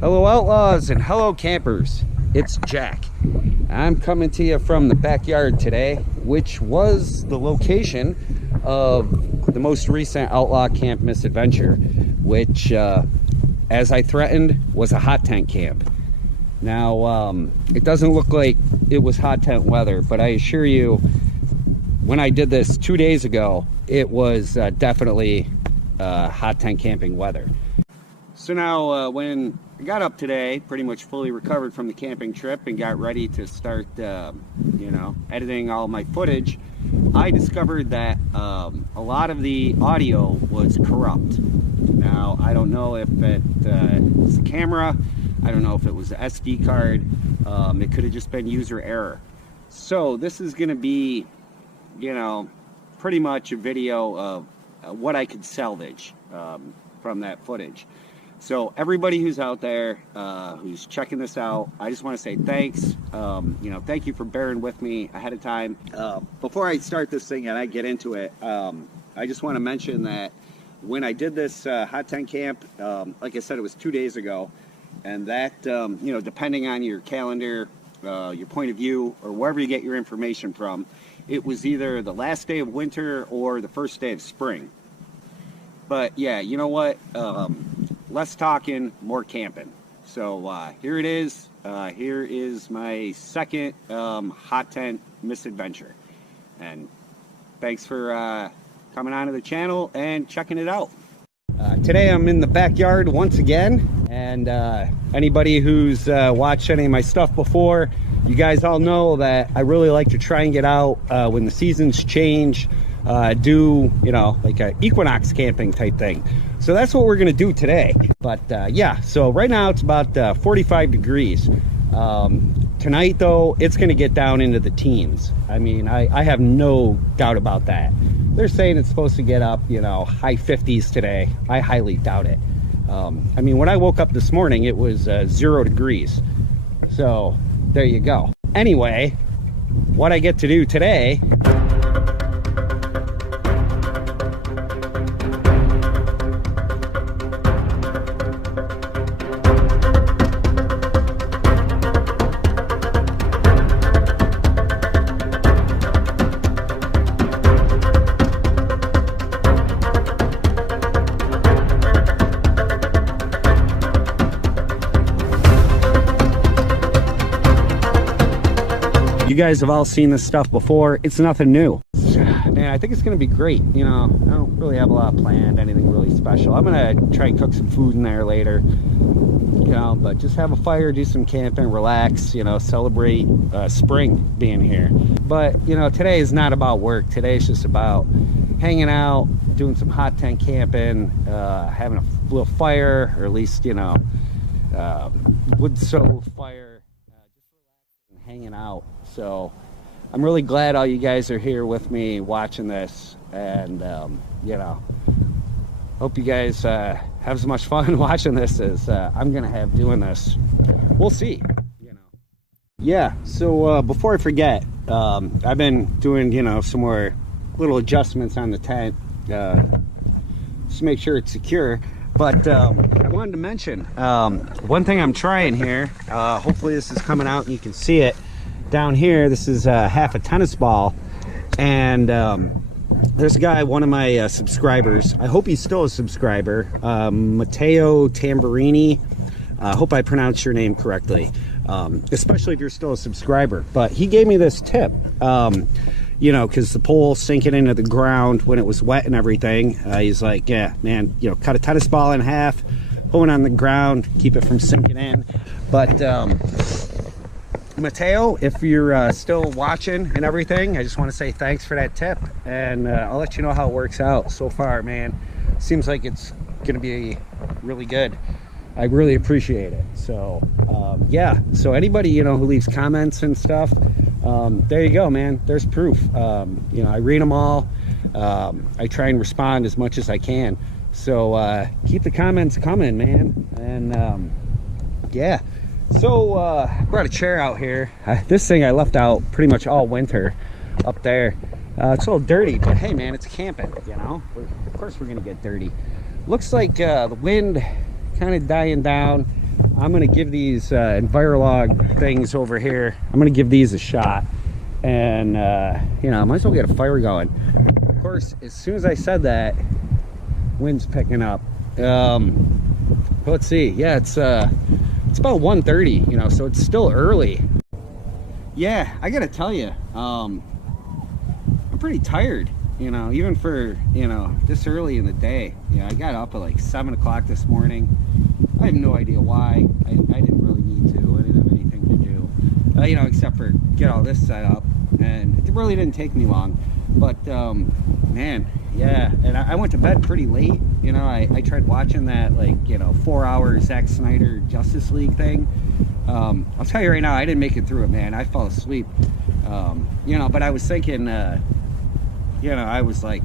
Hello outlaws and hello campers, it's Jack. I'm coming to you from the backyard today, which was the location of the most recent Outlaw Camp misadventure, which as I threatened was a hot tent camp. Now it doesn't look like it was hot tent weather, but I assure you when I did this 2 days ago it was definitely hot tent camping weather. So now when I got up today, pretty much fully recovered from the camping trip and got ready to start, editing all my footage, I discovered that a lot of the audio was corrupt. Now, I don't know if it was the camera, I don't know if it was the SD card, it could have just been user error. So this is going to be, pretty much a video of what I could salvage from that footage. So everybody who's out there, who's checking this out, I just want to say thanks. Thank you for bearing with me ahead of time. Before I start this thing and I get into it, I just want to mention that when I did this hot tent camp, like I said, it was 2 days ago, and that, depending on your calendar, your point of view, or wherever you get your information from, it was either the last day of winter or the first day of spring. But yeah, you know what? Less talking, more camping. So here it is. Here is my second hot tent misadventure. And thanks for coming onto the channel and checking it out. Today I'm in the backyard once again. And anybody who's watched any of my stuff before, you guys all know that I really like to try and get out when the seasons change. Do like a equinox camping type thing. So that's what we're gonna do today. But yeah, so right now it's about 45 degrees. Tonight though, it's gonna get down into the teens. I mean, I have no doubt about that. They're saying it's supposed to get up, high 50s today. I highly doubt it. I mean, when I woke up this morning, it was 0 degrees. So there you go. Anyway, what I get to do today, you guys have all seen this stuff before. It's nothing new. Man, I think it's gonna be great. I don't really have a lot planned, anything really special. I'm gonna try and cook some food in there later, but just have a fire, do some camping, relax, celebrate spring being here. But today is not about work. Today is just about hanging out, doing some hot tent camping, having a little fire, or at least wood stove fire, just hanging out. So I'm really glad all you guys are here with me watching this, and hope you guys have as much fun watching this as I'm gonna have doing this. We'll see. Yeah, so before I forget, I've been doing some more little adjustments on the tent just to make sure it's secure. But I wanted to mention one thing I'm trying here. Hopefully this is coming out and you can see it. Down here, this is half a tennis ball, and there's a guy, one of my subscribers, I hope he's still a subscriber, Matteo Tamburini. I hope I pronounced your name correctly, especially if you're still a subscriber. But he gave me this tip, because the pole sinking into the ground when it was wet and everything. He's like, yeah, man, cut a tennis ball in half, pull it on the ground, keep it from sinking in. But Matteo, if you're still watching and everything, I just want to say thanks for that tip, and I'll let you know how it works out. So far, man, seems like it's gonna be really good. I really appreciate it. So yeah, so anybody who leaves comments and stuff, there you go, man, there's proof. I read them all. I try and respond as much as I can, so keep the comments coming, man. And yeah, so I brought a chair out here. This thing I left out pretty much all winter up there. It's a little dirty, but hey man, it's camping, of course we're gonna get dirty. Looks like the wind kind of dying down. I'm gonna give these Envirolog things over here, I'm gonna give these a shot, and you know, I might as well get a fire going. Of course, as soon as I said that, wind's picking up. Let's see, yeah, it's about 1:30, you know, so it's still early. Yeah, I gotta tell you, I'm pretty tired, you know, even for, you know, this early in the day. You know, I got up at like 7 o'clock this morning. I have no idea why. I didn't really need to. I didn't have anything to do, you know, except for get all this set up, and it really didn't take me long. But man, yeah, and I went to bed pretty late. You know, I tried watching that, like, you know, 4-hour Zack Snyder Justice League thing. I'll tell you right now, I didn't make it through it, man. I fell asleep. You know, but I was thinking, you know, I was like,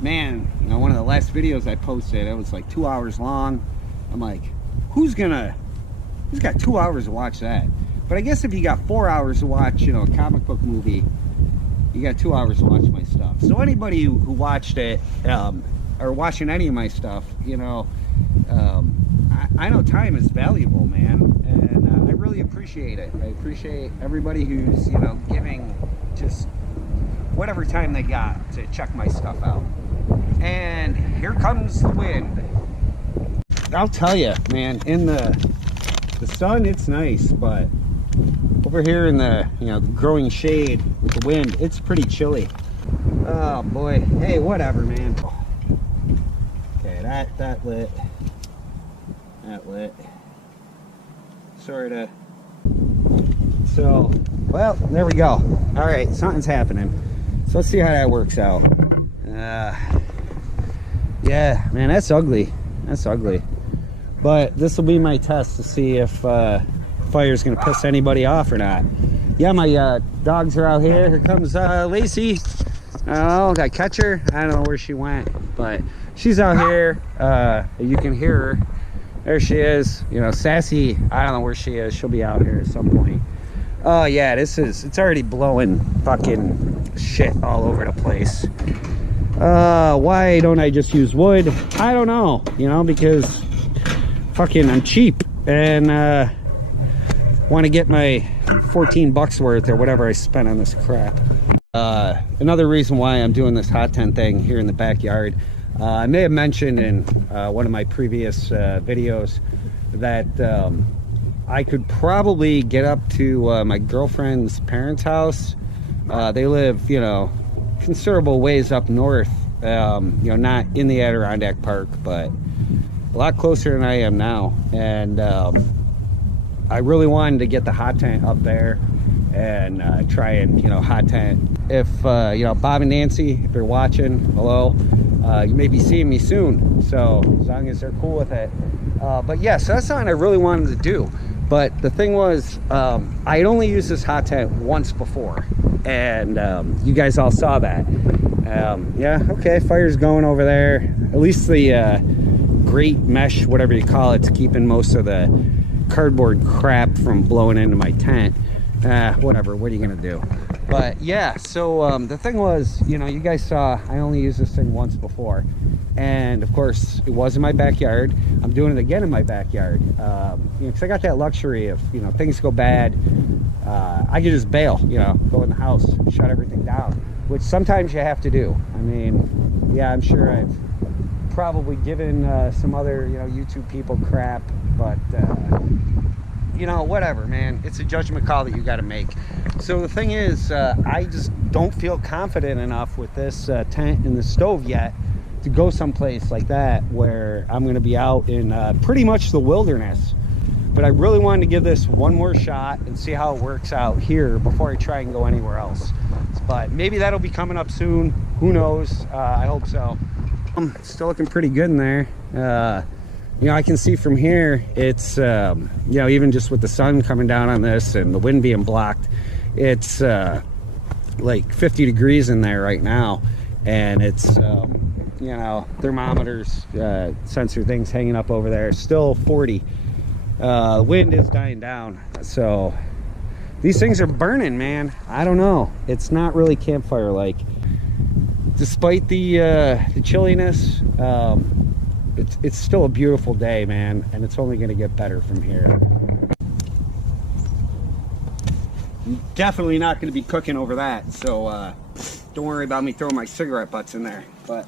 man, you know, one of the last videos I posted, it was like 2 hours long. I'm like, who's got 2 hours to watch that? But I guess if you got 4 hours to watch, you know, a comic book movie, you got 2 hours to watch my stuff. So anybody who watched it, or watching any of my stuff, you know, I know time is valuable, man, and I really appreciate it. I appreciate everybody who's, you know, giving just whatever time they got to check my stuff out. And here comes the wind. I'll tell you, man, in the sun it's nice, but over here in the, you know, the growing shade with the wind, it's pretty chilly. Oh boy, hey, whatever, man. Okay, that lit, sorta. So, well, there we go. All right, something's happening. So let's see how that works out. Yeah, man, that's ugly. That's ugly. But this will be my test to see if fire's gonna piss anybody off or not. Yeah, my dogs are out here. Here comes Lacey. Oh, I catch her. I don't know where she went, but she's out here. You can hear her. There she is. You know, Sassy, I don't know where she is. She'll be out here at some point. Oh yeah, it's already blowing fucking shit all over the place. Why don't I just use wood? I don't know, you know, because fucking I'm cheap and want to get my 14 bucks worth or whatever I spent on this crap. Another reason why I'm doing this hot tent thing here in the backyard, I may have mentioned in one of my previous videos that I could probably get up to my girlfriend's parents' house. They live, you know, considerable ways up north, you know, not in the Adirondack Park, but a lot closer than I am now. And I really wanted to get the hot tent up there and try and, you know, hot tent. If you know, Bob and Nancy, if you're watching, hello, you may be seeing me soon, so as long as they're cool with it. But yeah, so that's something I really wanted to do. But the thing was, I had only used this hot tent once before, and you guys all saw that. Yeah, okay, fire's going over there. At least the grate mesh, whatever you call it's keeping most of the cardboard crap from blowing into my tent. Whatever, what are you gonna do? But yeah, so the thing was, you know, you guys saw I only used this thing once before, and of course it was in my backyard. I'm doing it again in my backyard, you know, because I got that luxury of, you know, things go bad, I can just bail, you know, go in the house, shut everything down, which sometimes you have to do. I mean, yeah, I'm sure I've probably given some other, you know, YouTube people crap, but you know, whatever, man. It's a judgment call that you got to make. So the thing is, I just don't feel confident enough with this tent and the stove yet to go someplace like that where I'm going to be out in pretty much the wilderness. But I really wanted to give this one more shot and see how it works out here before I try and go anywhere else. But maybe that'll be coming up soon. Who knows? I hope so. Still looking pretty good in there. You know, I can see from here, it's, you know, even just with the sun coming down on this and the wind being blocked, it's like 50 degrees in there right now. And it's, you know, thermometers, sensor things hanging up over there, still 40. Wind is dying down. So these things are burning, man. I don't know. It's not really campfire-like. Despite the chilliness, it's still a beautiful day, man, and it's only going to get better from here. I'm definitely not going to be cooking over that, so don't worry about me throwing my cigarette butts in there. But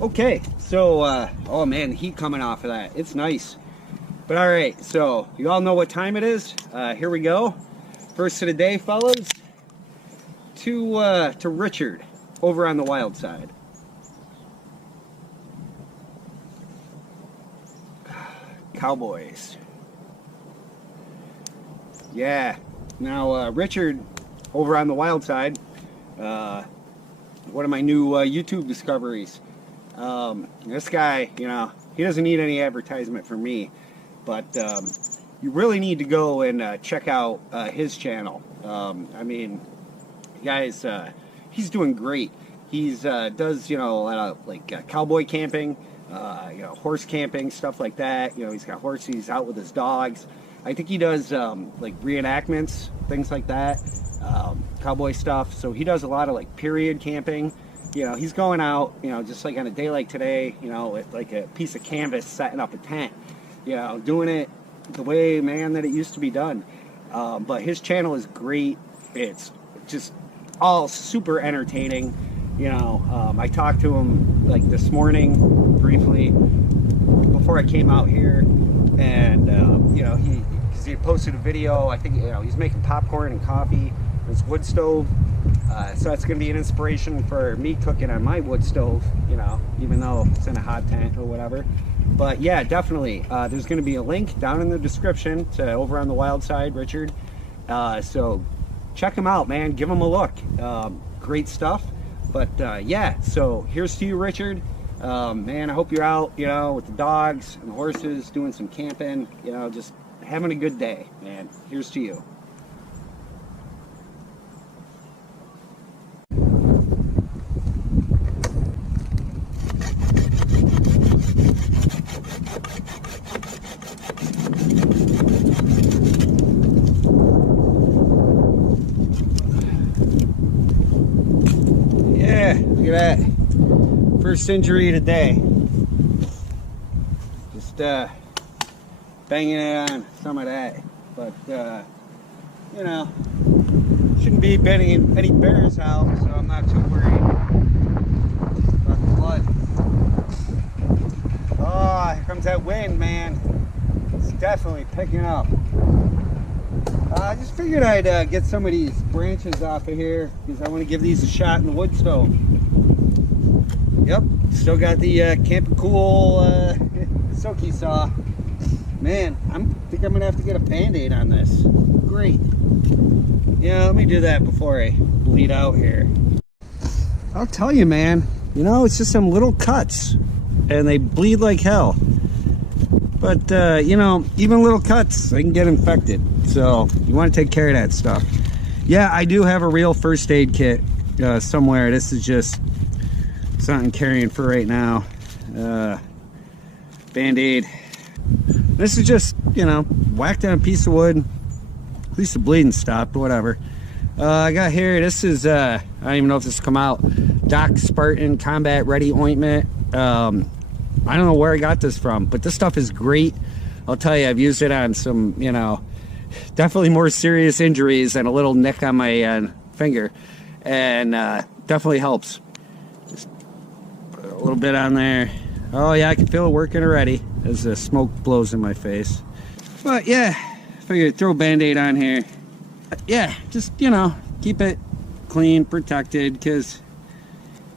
okay, so oh man, the heat coming off of that, it's nice. But all right, so you all know what time it is. Here we go. First of the day, fellas, to Richard over on the wild side. Cowboys. Yeah. Now Richard over on the wild side, one of my new YouTube discoveries. This guy, you know, he doesn't need any advertisement from me, but you really need to go and check out his channel. I mean, guys, he's doing great. He's does, you know, a lot of like cowboy camping, you know, horse camping, stuff like that. You know, he's got horses, he's out with his dogs. I think he does like reenactments, things like that, cowboy stuff. So he does a lot of like period camping. You know, he's going out, you know, just like on a day like today, you know, with like a piece of canvas, setting up a tent, you know, doing it the way, man, that it used to be done. But his channel is great. It's just all super entertaining. You know, I talked to him like this morning briefly before I came out here, and you know, he posted a video. I think, you know, he's making popcorn and coffee on his wood stove, so that's gonna be an inspiration for me cooking on my wood stove, you know, even though it's in a hot tent or whatever. But yeah, definitely there's gonna be a link down in the description to over on the wild side, Richard. So check him out, man, give him a look. Great stuff. But yeah, so here's to you, Richard. Man, I hope you're out, you know, with the dogs and the horses, doing some camping, you know, just having a good day, man. Here's to you. Yeah, look at that. First injury today. Just banging it on some of that. But you know, shouldn't be betting any bears out, so I'm not too worried about the blood. Oh, here comes that wind, man. It's definitely picking up. I just figured I'd get some of these branches off of here because I want to give these a shot in the wood stove. Yep, still got the Camp Cool Soaky saw. Man, I think I'm gonna have to get a band-aid on this. Great. Yeah, let me do that before I bleed out here. I'll tell you, man, you know, it's just some little cuts and they bleed like hell. But you know, even little cuts, they can get infected. So you want to take care of that stuff. Yeah, I do have a real first aid kit somewhere. This is just something I'm carrying for right now. Band-aid. This is just, you know, whacked on a piece of wood. At least the bleeding stopped, whatever. I got here, this is, I don't even know if this has come out, Doc Spartan Combat Ready Ointment. I don't know where I got this from, but this stuff is great. I'll tell you, I've used it on some, you know, definitely more serious injuries than a little nick on my finger. And definitely helps. Just put a little bit on there. Oh yeah, I can feel it working already as the smoke blows in my face. But yeah, figured throw a band-aid on here. Yeah, just, you know, keep it clean, protected, because,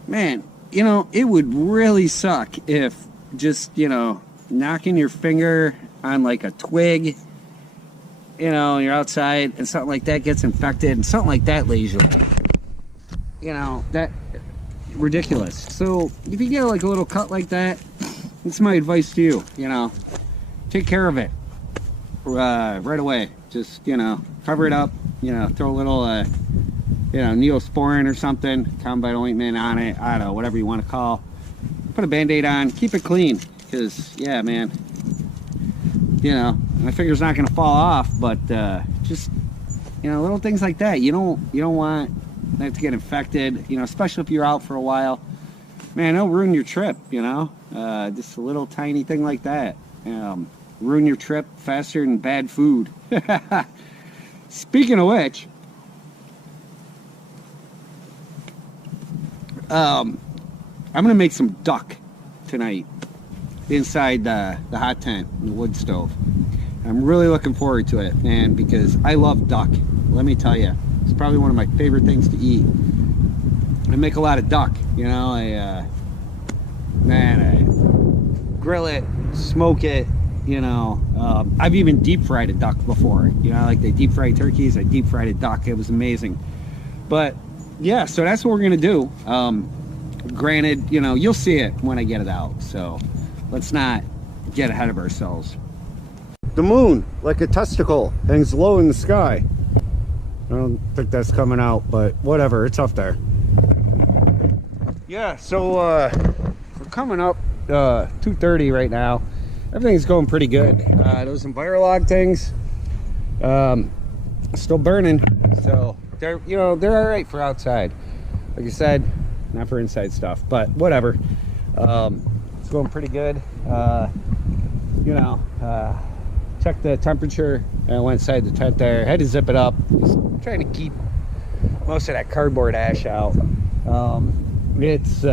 man, you know, it would really suck if just, you know, knocking your finger on like a twig, you know, you're outside and something like that gets infected and something like that lays you. You know, that ridiculous. So if you get like a little cut like that, that's my advice to you, you know, take care of it right away. Just, you know, cover it up, you know, throw a little you know, Neosporin or something, combat ointment on it, I don't know, whatever you want to call. Put a band-aid on, keep it clean, because yeah, man, you know, my finger's not gonna fall off, but just, you know, little things like that, you don't want that to get infected, you know, especially if you're out for a while. man, it'll ruin your trip, you know? Just a little tiny thing like that. Ruin your trip faster than bad food. Speaking of which, I'm gonna make some duck tonight inside the hot tent, the wood stove. I'm really looking forward to it, man, because I love duck. Let me tell you, it's probably one of my favorite things to eat. I make a lot of duck, you know. I grill it, smoke it, you know. I've even deep fried a duck before, you know, like they deep fry turkeys. I deep fried a duck. It was amazing. But yeah, so that's what we're gonna do. Granted, you know, you'll see it when I get it out, so let's not get ahead of ourselves. The moon, like a testicle, hangs low in the sky. I don't think that's coming out, but whatever, it's up there. Yeah, so we're coming up 2:30 right now. Everything's going pretty good. Those Envirolog things still burning, so they're, you know, they're all right for outside. Like I said, not for inside stuff, but whatever. It's going pretty good. You know, checked the temperature and I went inside the tent there. Had to zip it up. Just trying to keep most of that cardboard ash out. It's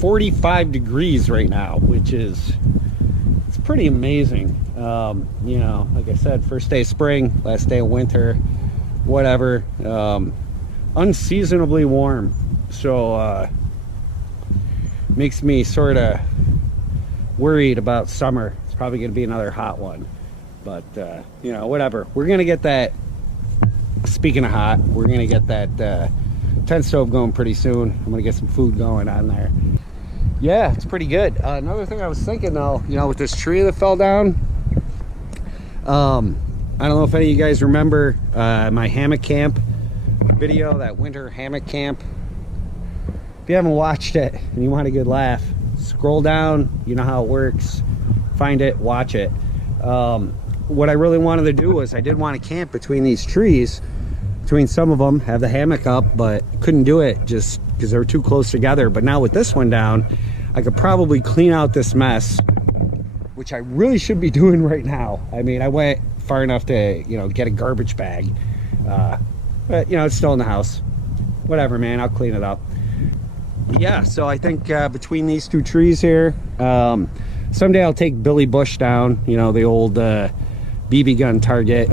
45 degrees right now, which is, it's pretty amazing. You know, like I said, first day of spring, last day of winter, whatever. Unseasonably warm, so makes me sort of worried about summer. It's probably going to be another hot one, but you know, whatever. We're gonna get that, speaking of hot, we're gonna get that tent stove going pretty soon. I'm gonna get some food going on there. Yeah, it's pretty good. Another thing I was thinking though, you know, with this tree that fell down, I don't know if any of you guys remember my hammock camp video, that winter hammock camp. If you haven't watched it and you want a good laugh, scroll down, you know how it works, find it, watch it. What I really wanted to do was, I did want to camp between these trees, between some of them, have the hammock up, but couldn't do it just because they were too close together. But now with this one down, I could probably clean out this mess, which I really should be doing right now. I mean, I went far enough to, you know, get a garbage bag, but you know, it's still in the house. Whatever, man, I'll clean it up. Yeah, so I think between these two trees here, someday I'll take Billy Bush down, you know, the old BB gun target,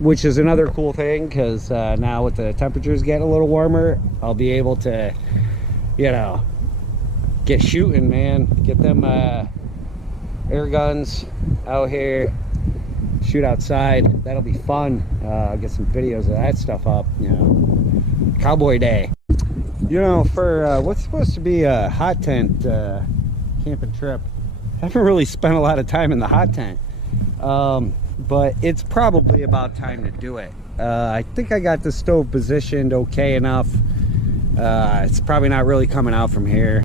which is another cool thing, because now with the temperatures getting a little warmer, I'll be able to, you know, get shooting, man. Get them air guns out here, shoot outside. That'll be fun. I'll get some videos of that stuff up, you know. Cowboy day. You know, for what's supposed to be a hot tent camping trip, I haven't really spent a lot of time in the hot tent. But it's probably about time to do it. I think I got the stove positioned okay enough. It's probably not really coming out from here.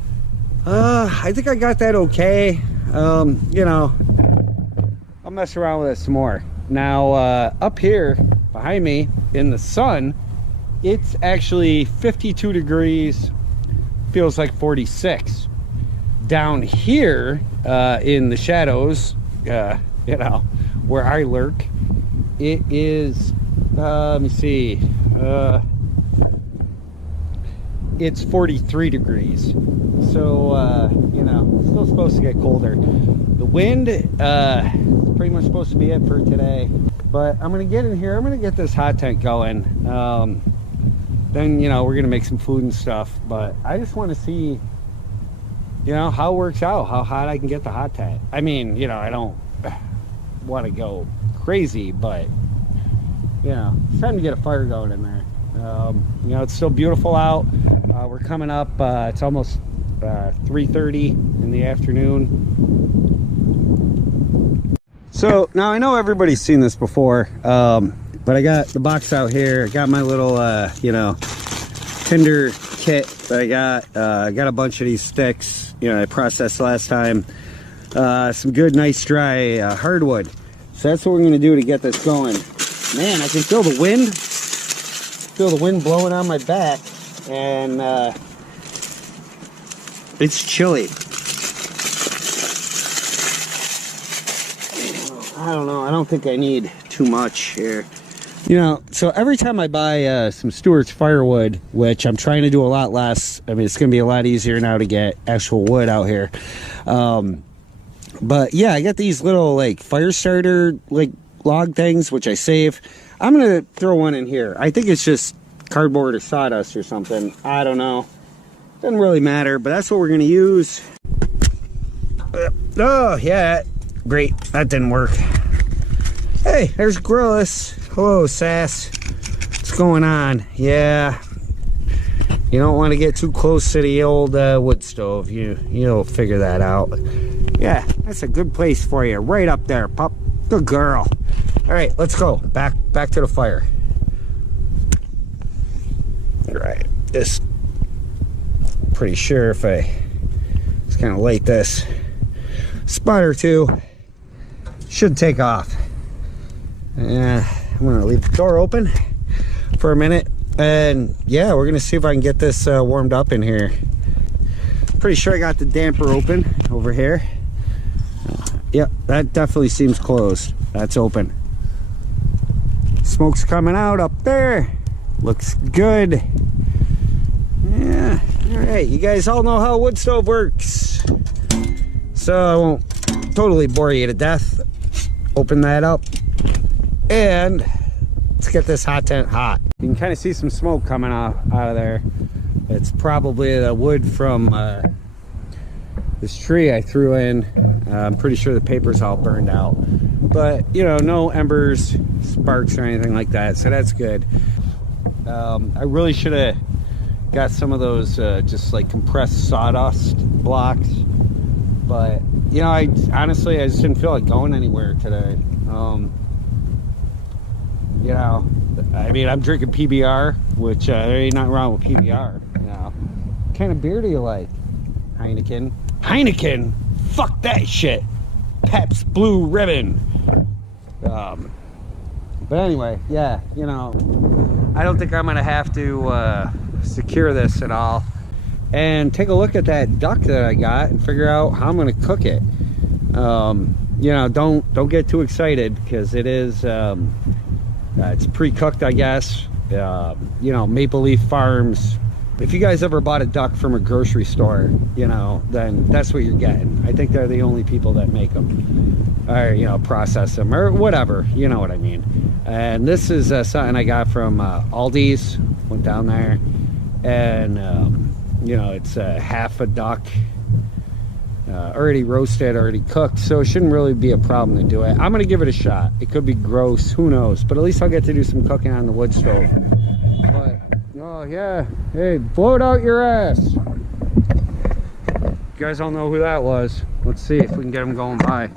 I think I got that okay. You know, I'll mess around with it some more. Now, up here behind me in the sun, it's actually 52 degrees, feels like 46. Down here in the shadows, you know, where I lurk, it is, let me see, it's 43 degrees. So, you know, it's still supposed to get colder. The wind, pretty much supposed to be it for today. But I'm going to get in here, I'm going to get this hot tent going. Then, you know, we're going to make some food and stuff. But I just want to see, you know, how it works out, how hot I can get the hot tent. I mean, you know, I don't want to go crazy, but, you know, it's time to get a fire going in there. You know, it's still beautiful out. We're coming up, it's almost 3:30 in the afternoon. So now I know everybody's seen this before, but I got the box out here. I got my little you know, tinder kit that I got a bunch of these sticks, you know, I processed last time. Some good nice dry hardwood. So that's what we're going to do to get this going. Man, I can feel the wind blowing on my back, and It's chilly. I don't know. I don't think I need too much here. You know, so every time I buy some Stewart's firewood, which I'm trying to do a lot less, I mean, it's going to be a lot easier now to get actual wood out here. But yeah, I got these little like fire starter like log things, which I save. I'm going to throw one in here. I think it's just cardboard or sawdust or something. I don't know. Doesn't really matter, but that's what we're going to use. Oh, yeah. Great. That didn't work. Hey, there's Grillis. Hello, Sass. What's going on? Yeah. You don't want to get too close to the old wood stove. You'll figure that out. Yeah, that's a good place for you. Right up there, pup. Good girl. All right, let's go. Back to the fire. All right. This... pretty sure if I just kind of light this spot or two, should take off. I'm gonna leave the door open for a minute, and yeah, we're gonna see if I can get this warmed up in here. Pretty sure I got the damper open over here. Yep, that definitely seems closed. That's open. Smoke's coming out up there. Looks good. Yeah. All right, you guys all know how a wood stove works, so I won't totally bore you to death. Open that up, and let's get this hot tent hot. You can kind of see some smoke coming out of there. It's probably the wood from this tree I threw in. I'm pretty sure the paper's all burned out, but you know, no embers, sparks, or anything like that, so that's good. I really should have got some of those just like compressed sawdust blocks, but you know, I just didn't feel like going anywhere today. You know, I mean, I'm drinking PBR, which there ain't nothing wrong with PBR. You know, what kind of beer do you like? Heineken? Fuck that shit. Pepsi Blue Ribbon. But anyway, yeah, you know, I don't think I'm gonna have to secure this at all, and take a look at that duck that I got and figure out how I'm gonna cook it. You know, don't get too excited, because it is it's pre-cooked, I guess. You know, Maple Leaf Farms. If you guys ever bought a duck from a grocery store, you know, then that's what you're getting. I think they're the only people that make them, or you know, process them, or whatever, you know what I mean. And this is something I got from Aldi's. Went down there, and you know, it's half a duck, already roasted, already cooked, so it shouldn't really be a problem to do it. I'm gonna give it a shot. It could be gross, who knows, but at least I'll get to do some cooking on the wood stove. But oh yeah, hey, blow it out your ass. You guys all know who that was. Let's see if we can get him going by.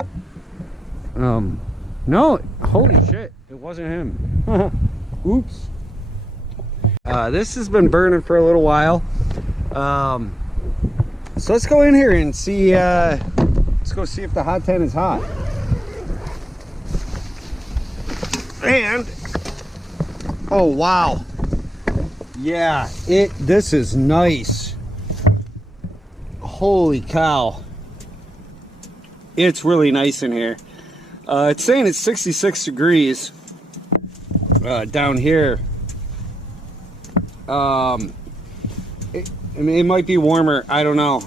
No, holy shit, it wasn't him. Oops. This has been burning for a little while. So let's go in here and see, let's go see if the hot tent is hot. And, oh wow. Yeah, this is nice. Holy cow. It's really nice in here. It's saying it's 66 degrees down here. It might be warmer, I don't know.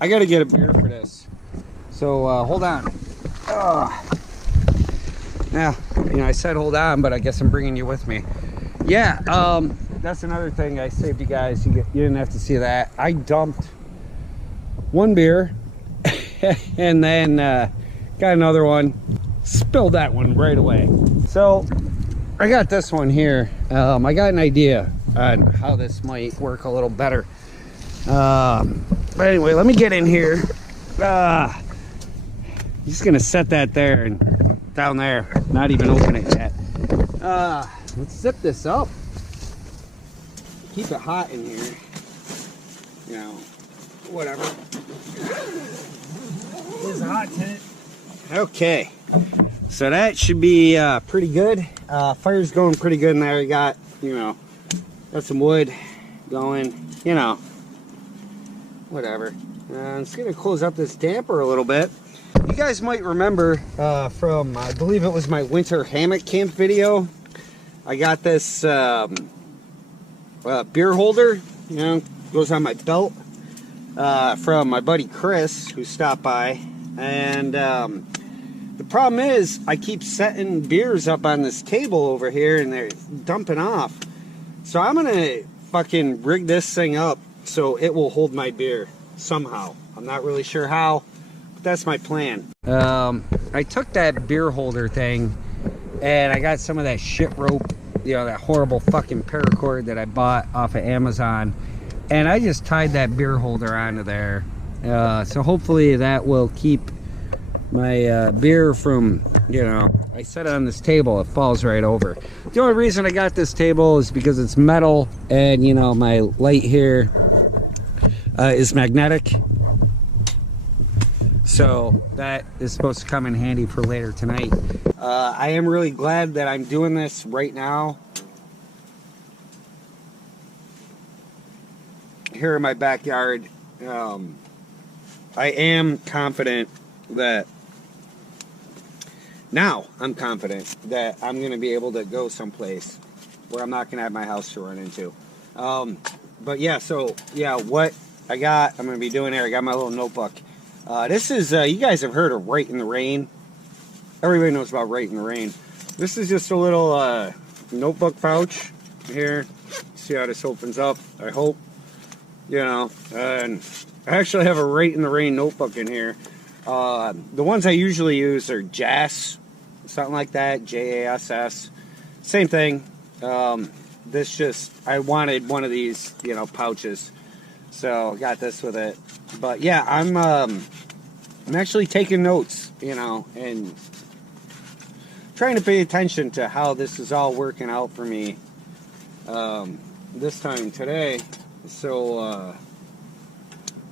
I gotta get a beer for this, so hold on. Yeah, you know, I said hold on, but I guess I'm bringing you with me. Yeah, that's another thing I saved you guys. You didn't have to see that. I dumped one beer and then got another one, spilled that one right away. So I got this one here. I got an idea on how this might work a little better. But anyway, let me get in here. Just gonna set that there and down there, not even open it yet. Let's zip this up, keep it hot in here, you know, whatever. This is a hot tent. Okay, so that should be pretty good. Fire's going pretty good in there. You got, you know, got some wood going, you know, whatever. I'm just gonna close up this damper a little bit. You guys might remember from, I believe it was my winter hammock camp video, I got this beer holder, you know, goes on my belt, from my buddy Chris, who stopped by. And the problem is I keep setting beers up on this table over here and they're dumping off. So I'm gonna fucking rig this thing up so it will hold my beer somehow. I'm not really sure how, but that's my plan. I took that beer holder thing and I got some of that shit rope, you know, that horrible fucking paracord that I bought off of Amazon, and I just tied that beer holder onto there. So hopefully that will keep my beer from, you know, I set it on this table, it falls right over. The only reason I got this table is because it's metal, and you know, my light here is magnetic, so that is supposed to come in handy for later tonight. I am really glad that I'm doing this right now here in my backyard. I am confident that I'm going to be able to go someplace where I'm not going to have my house to run into. But yeah, so yeah, what I got, I'm going to be doing here. I got my little notebook. This is, you guys have heard of Right in the Rain. Everybody knows about Right in the Rain. This is just a little notebook pouch here. See how this opens up, I hope. You know, and I actually have a Right in the Rain notebook in here. The ones I usually use are JASS, something like that, JASS. Same thing. This just, I wanted one of these, you know, pouches, so got this with it. But yeah, I'm actually taking notes, you know, and trying to pay attention to how this is all working out for me this time today. So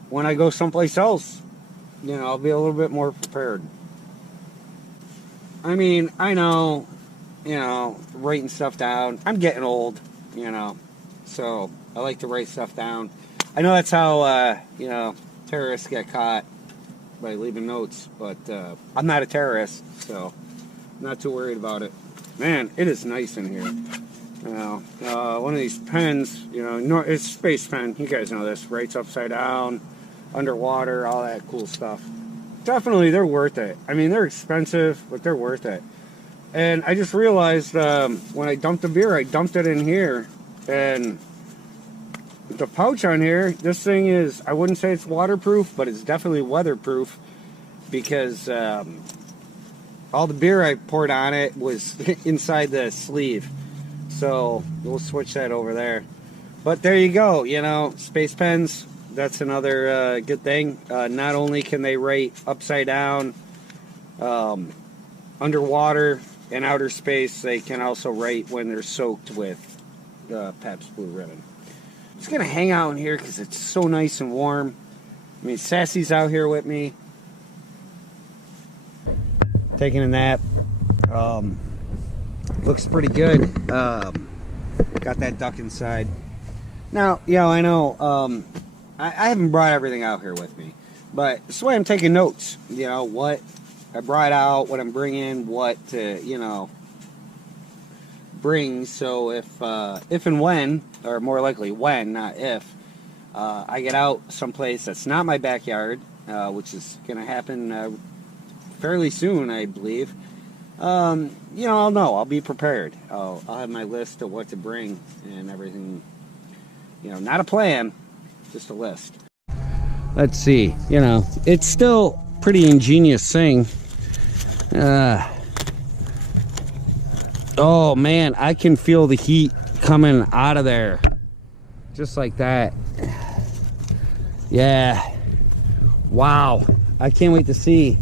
when I go someplace else, you know, I'll be a little bit more prepared. I mean, I know, you know, writing stuff down. I'm getting old, you know, so I like to write stuff down. I know that's how, you know, terrorists get caught, by leaving notes, but I'm not a terrorist, so I'm not too worried about it. Man, it is nice in here. You know, one of these pens, you know, it's space pen. You guys know this. Writes upside down, underwater, all that cool stuff. Definitely, they're worth it. I mean, they're expensive, but they're worth it. And I just realized when I dumped the beer, I dumped it in here, and the pouch on here, this thing is, I wouldn't say it's waterproof, but it's definitely weatherproof, because all the beer I poured on it was inside the sleeve. So we'll switch that over there. But there you go, you know, space pens, that's another good thing. Not only can they write upside down, underwater, and outer space, they can also write when they're soaked with Pabst Blue Ribbon. I'm just going to hang out in here because it's so nice and warm. I mean, Sassy's out here with me, taking a nap. Looks pretty good. Got that duck inside. Now, yeah, I know, I haven't brought everything out here with me, but this way I'm taking notes. You know, what I brought out, what I'm bringing, what to, you know, bring. So if and when, or more likely when, not if, I get out someplace that's not my backyard, which is going to happen fairly soon, I believe. You know, I'll know. I'll be prepared. I'll have my list of what to bring and everything. You know, not a plan, just a list. Let's see. You know, it's still pretty ingenious thing. Oh man, I can feel the heat coming out of there, just like that. Yeah. Wow. I can't wait to see.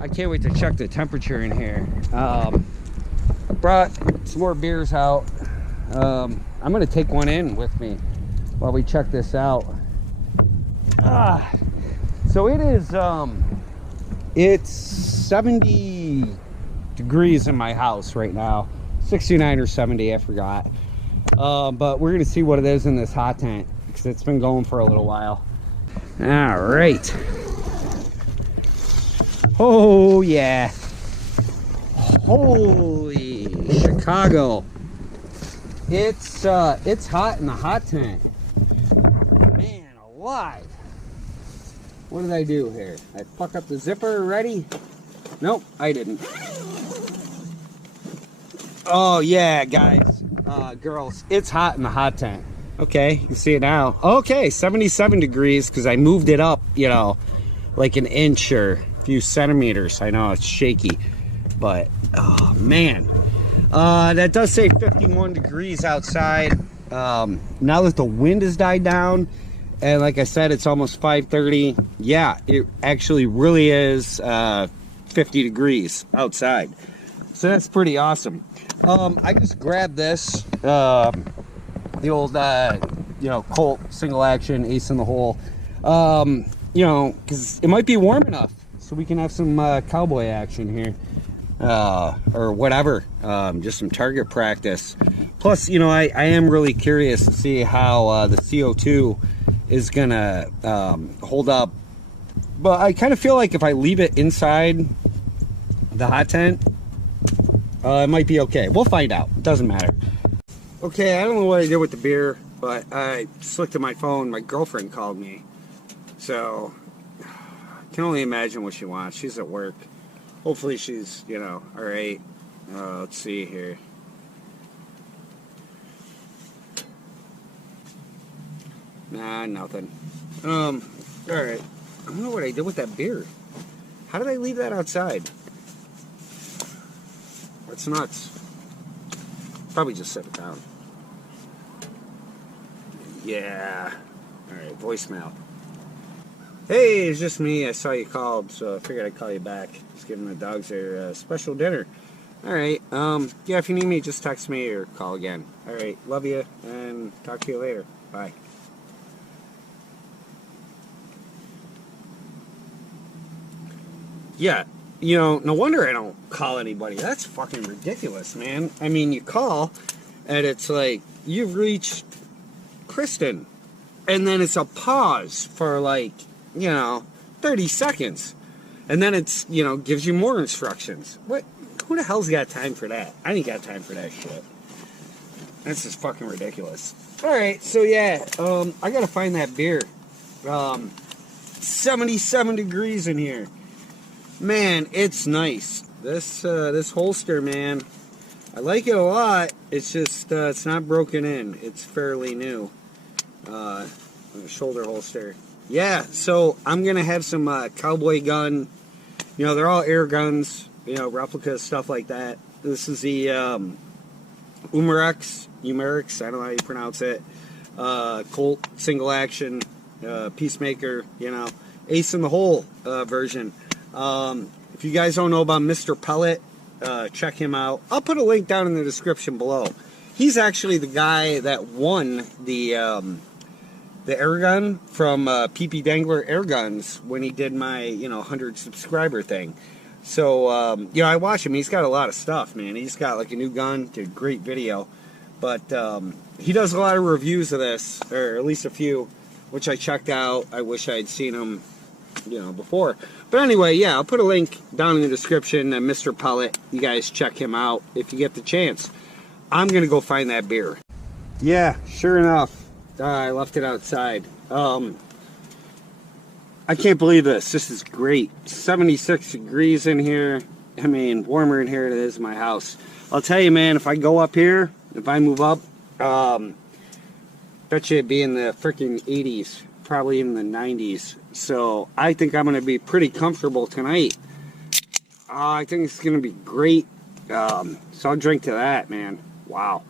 I can't wait to check the temperature in here. I brought some more beers out. I'm gonna take one in with me while we check this out. So it is, it's 70 degrees in my house right now. 69 or 70, I forgot. But we're gonna see what it is in this hot tent, because it's been going for a little while. All right. Oh yeah. Holy Chicago. It's hot in the hot tent. Man alive. What did I do here? I fuck up the zipper already? Nope, I didn't. Oh yeah, guys, girls, it's hot in the hot tent. Okay, you can see it now. Okay, 77 degrees because I moved it up, you know, like an inch or a few centimeters. I know it's shaky, but oh man, that does say 51 degrees outside. Now that the wind has died down, and like I said, it's almost 5:30. Yeah, it actually really is 50 degrees outside, so that's pretty awesome. I just grabbed this, the old, you know, Colt single action ace in the hole, you know, because it might be warm enough so we can have some cowboy action here, or whatever, just some target practice. Plus, you know, I am really curious to see how the CO2 is gonna hold up, but I kind of feel like if I leave it inside the hot tent, it might be okay. We'll find out. It doesn't matter. Okay, I don't know what I did with the beer, but I just looked at my phone. My girlfriend called me, so I can only imagine what she wants. She's at work. Hopefully she's, you know, all right. Let's see here. Nah, nothing. All right. I don't know what I did with that beer. How did I leave that outside? That's nuts. Probably just set it down. Yeah. Alright, voicemail. Hey, it's just me. I saw you called, so I figured I'd call you back. Just giving the dogs their special dinner. Alright, yeah, if you need me, just text me or call again. Alright, love you, and talk to you later. Bye. Yeah. You know, no wonder I don't call anybody. That's fucking ridiculous, man. I mean, you call, and it's like, you've reached Kristen. And then it's a pause for, like, you know, 30 seconds. And then it's, you know, gives you more instructions. What? Who the hell's got time for that? I ain't got time for that shit. That's just fucking ridiculous. Alright, so yeah, I gotta find that beer. 77 degrees in here. Man, it's nice. This holster, man, I like it a lot. It's just it's not broken in. It's fairly new. Shoulder holster. Yeah, so I'm gonna have some cowboy gun. You know, they're all air guns. You know, replicas, stuff like that. This is the Umarex. I don't know how you pronounce it. Colt single action, Peacemaker. You know, ace in the hole version. If you guys don't know about Mr. Pellet, check him out. I'll put a link down in the description below. He's actually the guy that won the airgun from PP Dangler Airguns when he did my, you know, 100 subscriber thing. So, you know, I watch him. He's got a lot of stuff, man. He's got like a new gun, did a great video. But he does a lot of reviews of this, or at least a few, which I checked out. I wish I had seen them, you know, before. But anyway, yeah, I'll put a link down in the description. Mr. Pellet, you guys check him out if you get the chance. I'm gonna go find that beer. Yeah, sure enough, I left it outside. I can't believe this. This is great. 76 degrees in here. I mean, warmer in here than it is in my house. I'll tell you, man, if I go up here, if I move up, bet you it'd be in the freaking 80s, probably in the 90s. So I think I'm going to be pretty comfortable tonight. I think it's going to be great. So I'll drink to that, man. Wow.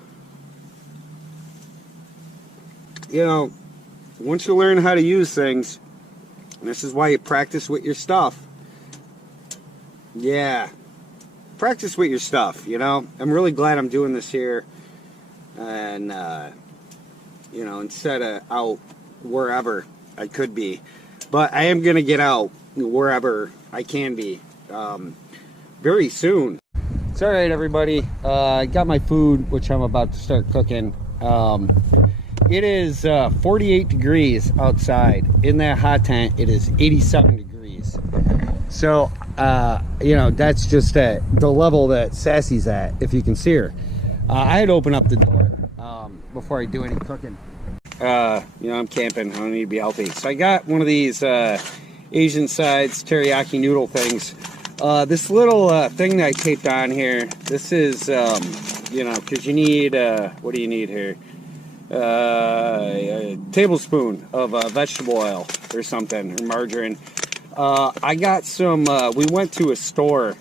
You know, once you learn how to use things, this is why you practice with your stuff. Yeah. Practice with your stuff, you know. I'm really glad I'm doing this here. And, you know, instead of out wherever I could be. But I am going to get out wherever I can be very soon. It's alright, everybody. I got my food, which I'm about to start cooking. It is 48 degrees outside. In that hot tent, it is 87 degrees. So, you know, that's just at the level that Sassy's at, if you can see her. I had to open up the door before I do any cooking. You know, I'm camping. I don't need to be healthy. So I got one of these Asian sides teriyaki noodle things. This little thing that I taped on here, this is, you know, because you need, what do you need here? A tablespoon of vegetable oil or something, or margarine. I got some, we went to a store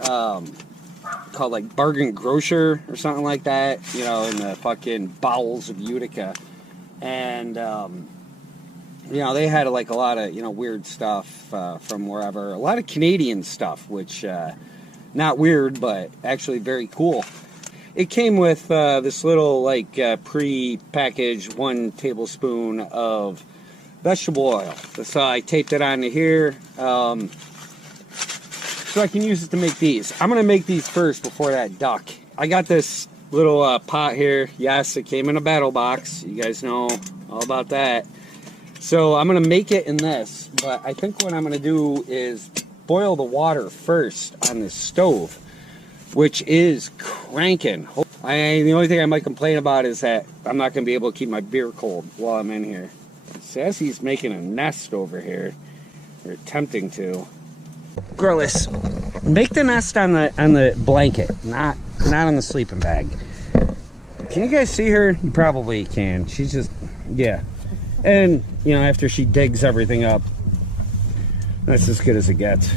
called like Bargain Grocer or something like that, you know, in the fucking bowels of Utica. And, you know, they had like a lot of, you know, weird stuff from wherever. A lot of Canadian stuff, which, not weird, but actually very cool. It came with this little, like, pre-packaged 1 tablespoon of vegetable oil. So I taped it onto here. So I can use it to make these. I'm going to make these first before that duck. I got this little pot here. Yes, it came in a battle box. You guys know all about that. So I'm going to make it in this. But I think what I'm going to do is boil the water first on this stove, which is cranking. The only thing I might complain about is that I'm not going to be able to keep my beer cold while I'm in here. Sassy's making a nest over here. Or attempting to. Girlis, make the nest on the blanket, not on the sleeping bag. Can you guys see her? You probably can. She's just, yeah. And, you know, after she digs everything up, that's as good as it gets.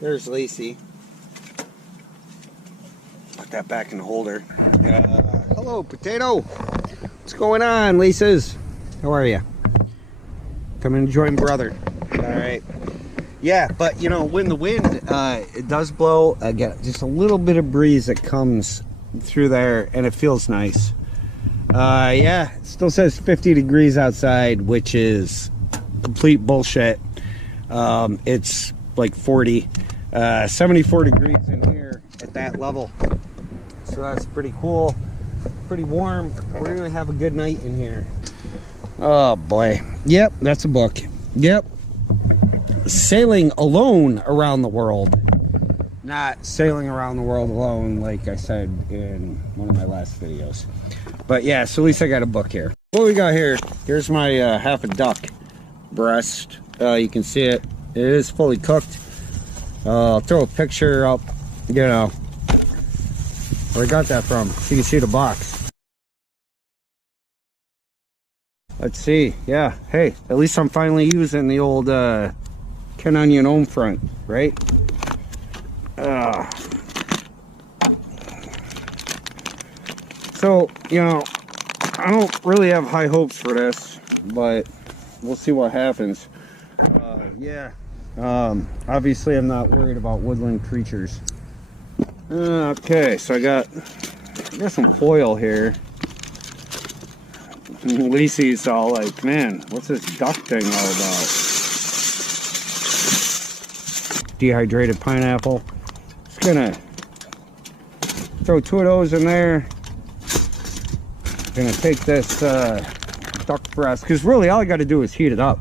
There's Lacey. Put that back in the holder. Hello, Potato. What's going on, Lisa's? How are you? Come and join brother. All right. Yeah, but you know, when the wind it does blow, I get just a little bit of breeze that comes through there, and it feels nice. Yeah, it still says 50 degrees outside, which is complete bullshit. It's like 40, 74 degrees in here at that level. So that's pretty cool, pretty warm. We're gonna have a good night in here. Oh boy. Yep, that's a book. Yep. Sailing alone around the world. Not sailing around the world alone, like I said in one of my last videos. But yeah, so at least I got a book here. What we got here? Here's my half a duck breast. You can see it. It is fully cooked. I'll throw a picture up, you know, where I got that from, so you can see the box. Let's see. Yeah, hey, at least I'm finally using the old Ken Onion Ohm front, right? So, you know, I don't really have high hopes for this, but we'll see what happens. Yeah. Obviously I'm not worried about woodland creatures. Okay, so I got some foil here. Lacey's all like, man, what's this duck thing all about? Dehydrated pineapple. Just gonna throw 2 of those in there. Gonna take this duck breast, because really all I got to do is heat it up.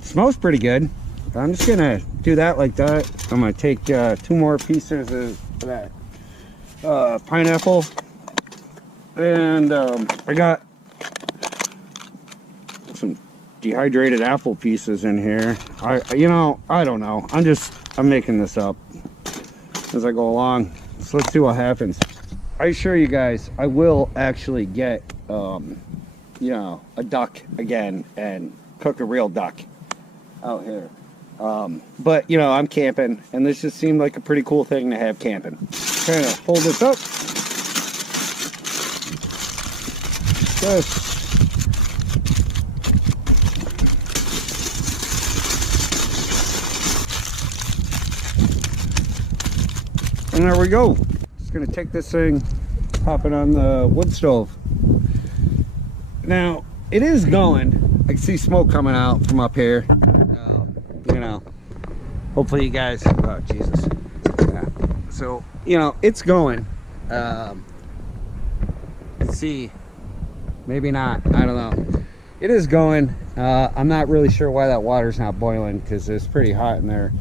Smells pretty good. I'm just gonna do that like that. I'm gonna take 2 more pieces of that pineapple. And I got some dehydrated apple pieces in here. You know, I don't know. I'm making this up as I go along. So let's see what happens. I assure you guys, I will actually get, you know, a duck again and cook a real duck out here. But, you know, I'm camping, and this just seemed like a pretty cool thing to have camping. Kind of hold this up. And there we go. Just gonna take this thing, pop it on the wood stove. Now it is going. I can see smoke coming out from up here. You know, hopefully you guys. Oh Jesus! Yeah. So you know, it's going. Let's see, maybe not, I don't know. It is going. I'm not really sure why that water's not boiling, because it's pretty hot in there.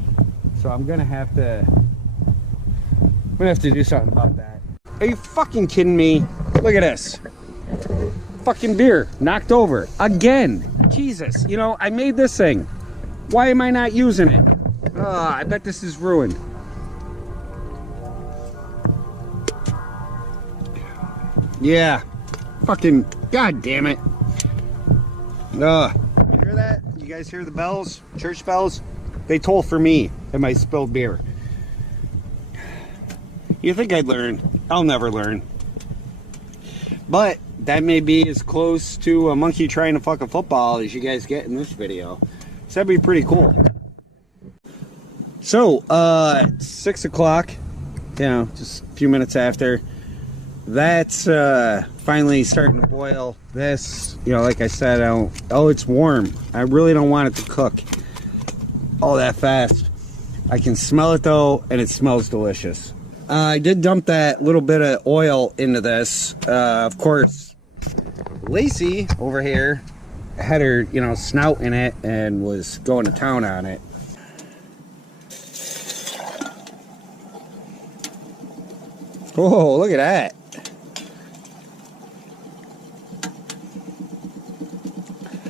So I'm gonna have to do something about that. Are you fucking kidding me? Look at this. Fucking beer knocked over again. Jesus, you know, I made this thing. Why am I not using it? I bet this is ruined. Yeah, fucking god damn it. You hear that? You guys hear the bells? Church bells? They toll for me and my spilled beer. You think I'd learn? I'll never learn. But that may be as close to a monkey trying to fuck a football as you guys get in this video. So that'd be pretty cool. So, 6 o'clock, you know, just a few minutes after. That's finally starting to boil. This, you know, like I said, oh, it's warm. I really don't want it to cook all that fast. I can smell it though, and it smells delicious. I did dump that little bit of oil into this. Of course, Lacey over here had her, you know, snout in it and was going to town on it. Oh, look at that.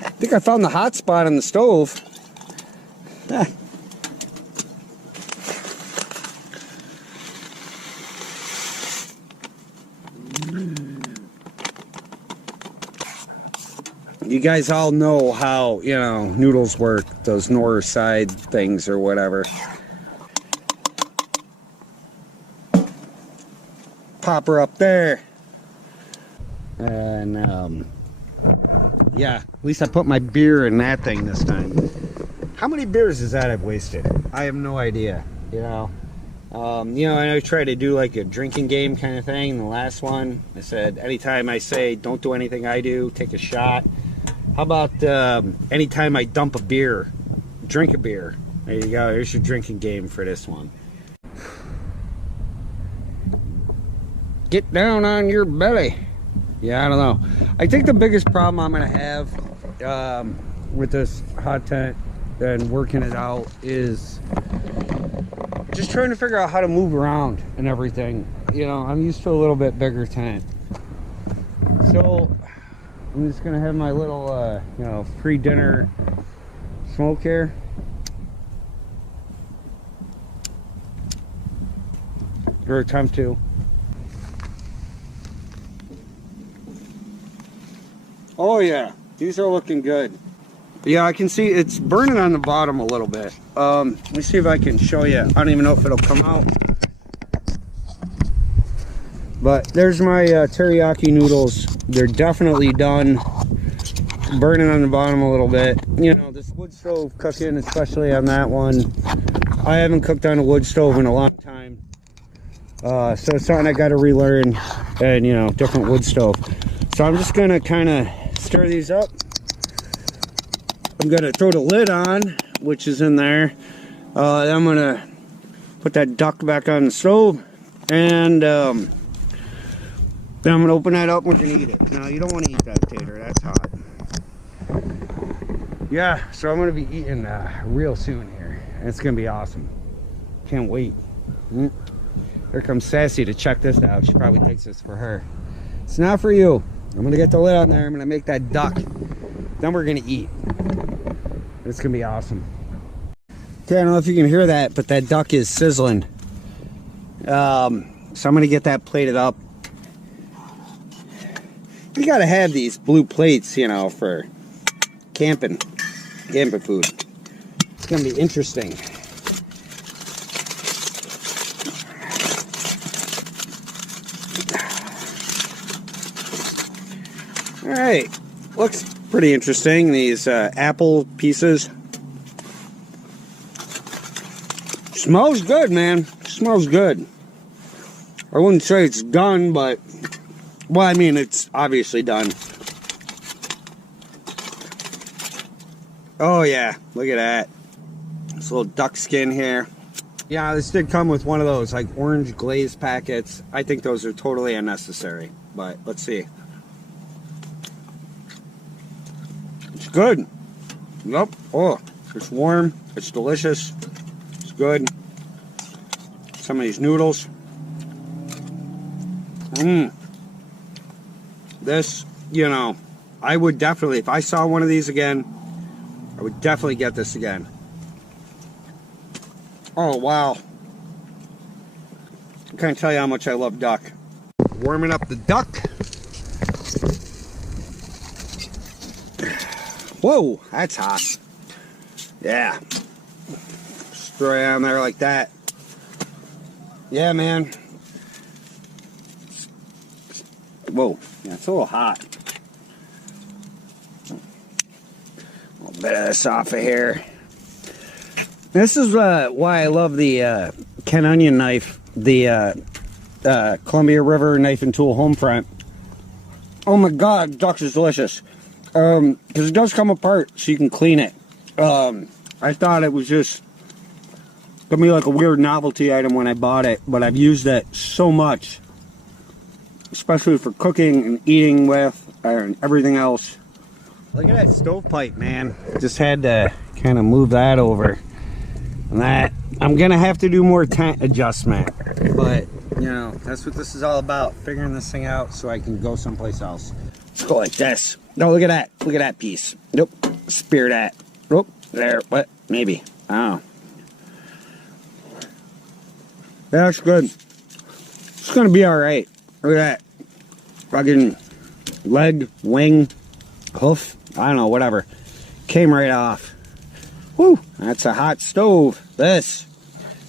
I think I found the hot spot on the stove. Ah. You guys all know how, you know, noodles work, those north side things or whatever. Pop her up there. And, yeah, at least I put my beer in that thing this time. How many beers is that I've wasted? I have no idea, you know. You know, I try to do like a drinking game kind of thing. The last one, I said, anytime I say, don't do anything I do, take a shot. How about anytime I dump a beer, drink a beer? There you go. Here's your drinking game for this one. Get down on your belly. Yeah, I don't know. I think the biggest problem I'm going to have with this hot tent and working it out is just trying to figure out how to move around and everything. You know, I'm used to a little bit bigger tent. So I'm just gonna have my little, you know, pre-dinner smoke here. Or attempt to. Oh yeah, these are looking good. Yeah, I can see it's burning on the bottom a little bit. Let me see if I can show you. I don't even know if it'll come out. But there's my teriyaki noodles. They're definitely done. Burning on the bottom a little bit. You know, this wood stove cooking, especially on that one. I haven't cooked on a wood stove in a long time. So it's something I got to relearn. And, you know, different wood stove. So I'm just going to kind of stir these up. I'm going to throw the lid on, which is in there. Then I'm going to put that duck back on the stove. And then I'm going to open that up and we're going to eat it. Now, you don't want to eat that tater. That's hot. Yeah, so I'm going to be eating real soon here. And it's going to be awesome. Can't wait. Here comes Sassy to check this out. She probably takes this for her. It's not for you. I'm going to get the lid on there. I'm going to make that duck. Then we're going to eat. It's going to be awesome. Okay, I don't know if you can hear that, but that duck is sizzling. So I'm going to get that plated up. You got to have these blue plates, you know, for camping food. It's going to be interesting. All right, looks pretty interesting, these apple pieces. Smells good, man. Smells good. I wouldn't say it's done, but, well, I mean, it's obviously done. Oh, yeah, look at that. This little duck skin here. Yeah, this did come with one of those like orange glaze packets. I think those are totally unnecessary, but let's see. It's good. Yep. Oh, it's warm. It's delicious. It's good. Some of these noodles. This, you know, I would definitely, if I saw one of these again, I would definitely get this again. Oh, wow. I can't tell you how much I love duck. Warming up the duck. Whoa, that's hot. Yeah. Just throw it on there like that. Yeah, man. Whoa, yeah, it's a little hot. A little bit of this off of here. This is why I love the Ken Onion knife, the Columbia River knife and tool home front. Oh my God, duck is delicious. Because it does come apart, so you can clean it. I thought it was just gonna be like a weird novelty item when I bought it, but I've used it so much, especially for cooking and eating with and everything else. Look at that stovepipe, man. Just had to kind of move that over. And that, I'm gonna have to do more tent adjustment, but you know, that's what this is all about, figuring this thing out so I can go someplace else. Let's go like this. No, look at that piece. Nope, spear that. Nope, there, what, maybe, I don't know. Yeah, that's good. It's gonna be all right. Look at that. Fucking leg, wing, hoof, I don't know, whatever. Came right off. Woo, that's a hot stove. This,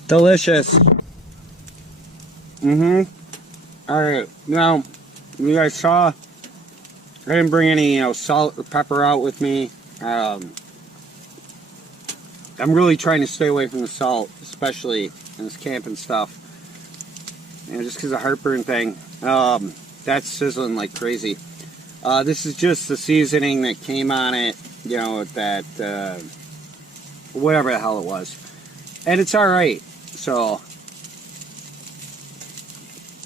delicious. All right, now, you guys saw, I didn't bring any, you know, salt or pepper out with me. I'm really trying to stay away from the salt, especially in this camping stuff. And just because of heartburn thing. That's sizzling like crazy. This is just the seasoning that came on it, you know, with that, whatever the hell it was. And it's alright. So,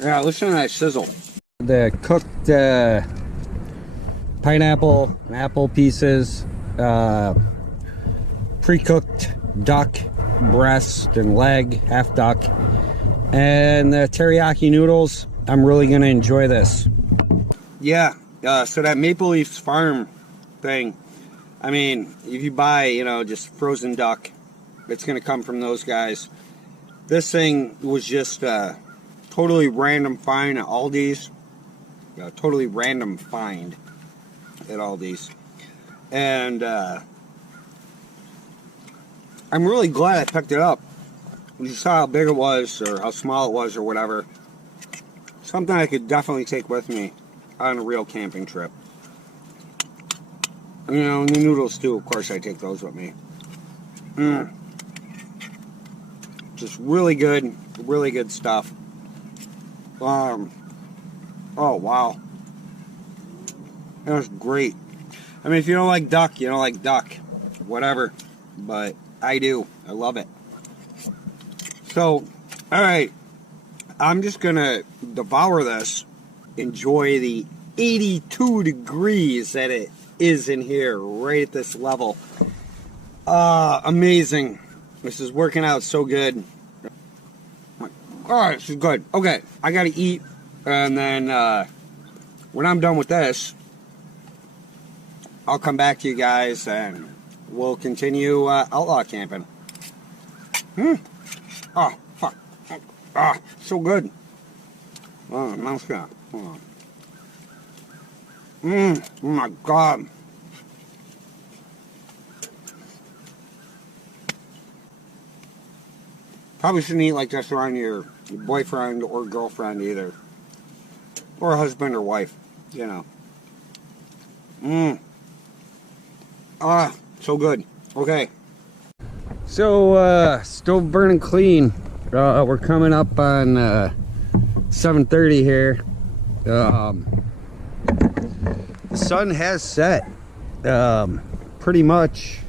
yeah, listen to that sizzle. The cooked pineapple, apple pieces, pre-cooked duck breast and leg, half duck, and the teriyaki noodles. I'm really gonna enjoy this. Yeah, so that Maple Leafs Farm thing, I mean, if you buy, you know, just frozen duck, it's gonna come from those guys. This thing was just totally random find at Aldi's. Totally random find at Aldi's. And I'm really glad I picked it up. You saw how big it was, or how small it was, or whatever. Something I could definitely take with me on a real camping trip. You know, and the noodles too, of course I take those with me. Just really good stuff. Oh wow. That's great. I mean, if you don't like duck, you don't like duck. Whatever. But I do. I love it. So, alright. I'm just gonna devour this. Enjoy the 82 degrees that it is in here, right at this level. Amazing. This is working out so good. Alright, this is good. Okay, I gotta eat. And then, when I'm done with this, I'll come back to you guys and we'll continue outlaw camping. Oh, fuck. Ah, so good. Oh, mouth's gone. Hold on. Oh my God. Probably shouldn't eat like this around your boyfriend or girlfriend either. Or husband or wife, you know. Ah, so good. Okay. So, stove burning clean. We're coming up on 7:30 here. The sun has set. Pretty much,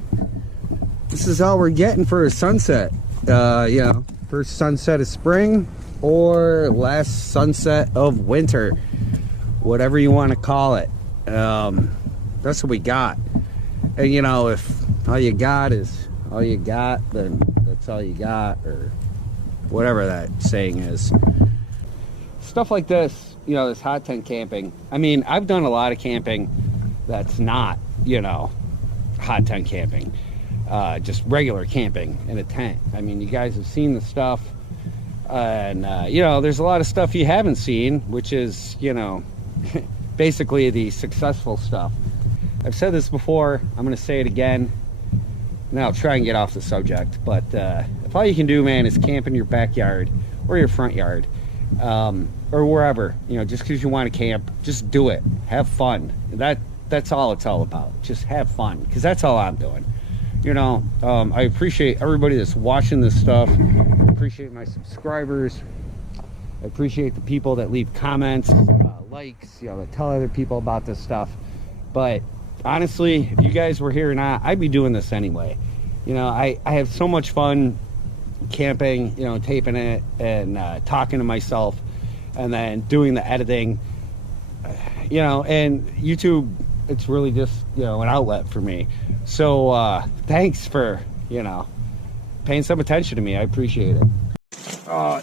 this is all we're getting for a sunset. You know, first sunset of spring or last sunset of winter, whatever you want to call it. That's what we got. And you know, if all you got is all you got, then that's all you got, or whatever that saying is. Stuff like this, you know, this hot tent camping. I mean, I've done a lot of camping that's not, you know, hot tent camping. Just regular camping in a tent. I mean, you guys have seen the stuff, and you know, there's a lot of stuff you haven't seen, which is, you know, basically the successful stuff. I've said this before, I'm gonna say it again, and I'll try and get off the subject, but if all you can do, man, is camp in your backyard or your front yard, or wherever, you know, just because you want to camp, just do it. Have fun. That's all it's all about. Just have fun, because that's all I'm doing. You know, I appreciate everybody that's watching this stuff. I appreciate my subscribers. I appreciate the people that leave comments, likes, you know, that tell other people about this stuff. But honestly, if you guys were here or not, I'd be doing this anyway. You know, I have so much fun camping, you know, taping it and talking to myself, and then doing the editing, you know, and YouTube, it's really just, you know, an outlet for me. So thanks for, you know, paying some attention to me. I appreciate it.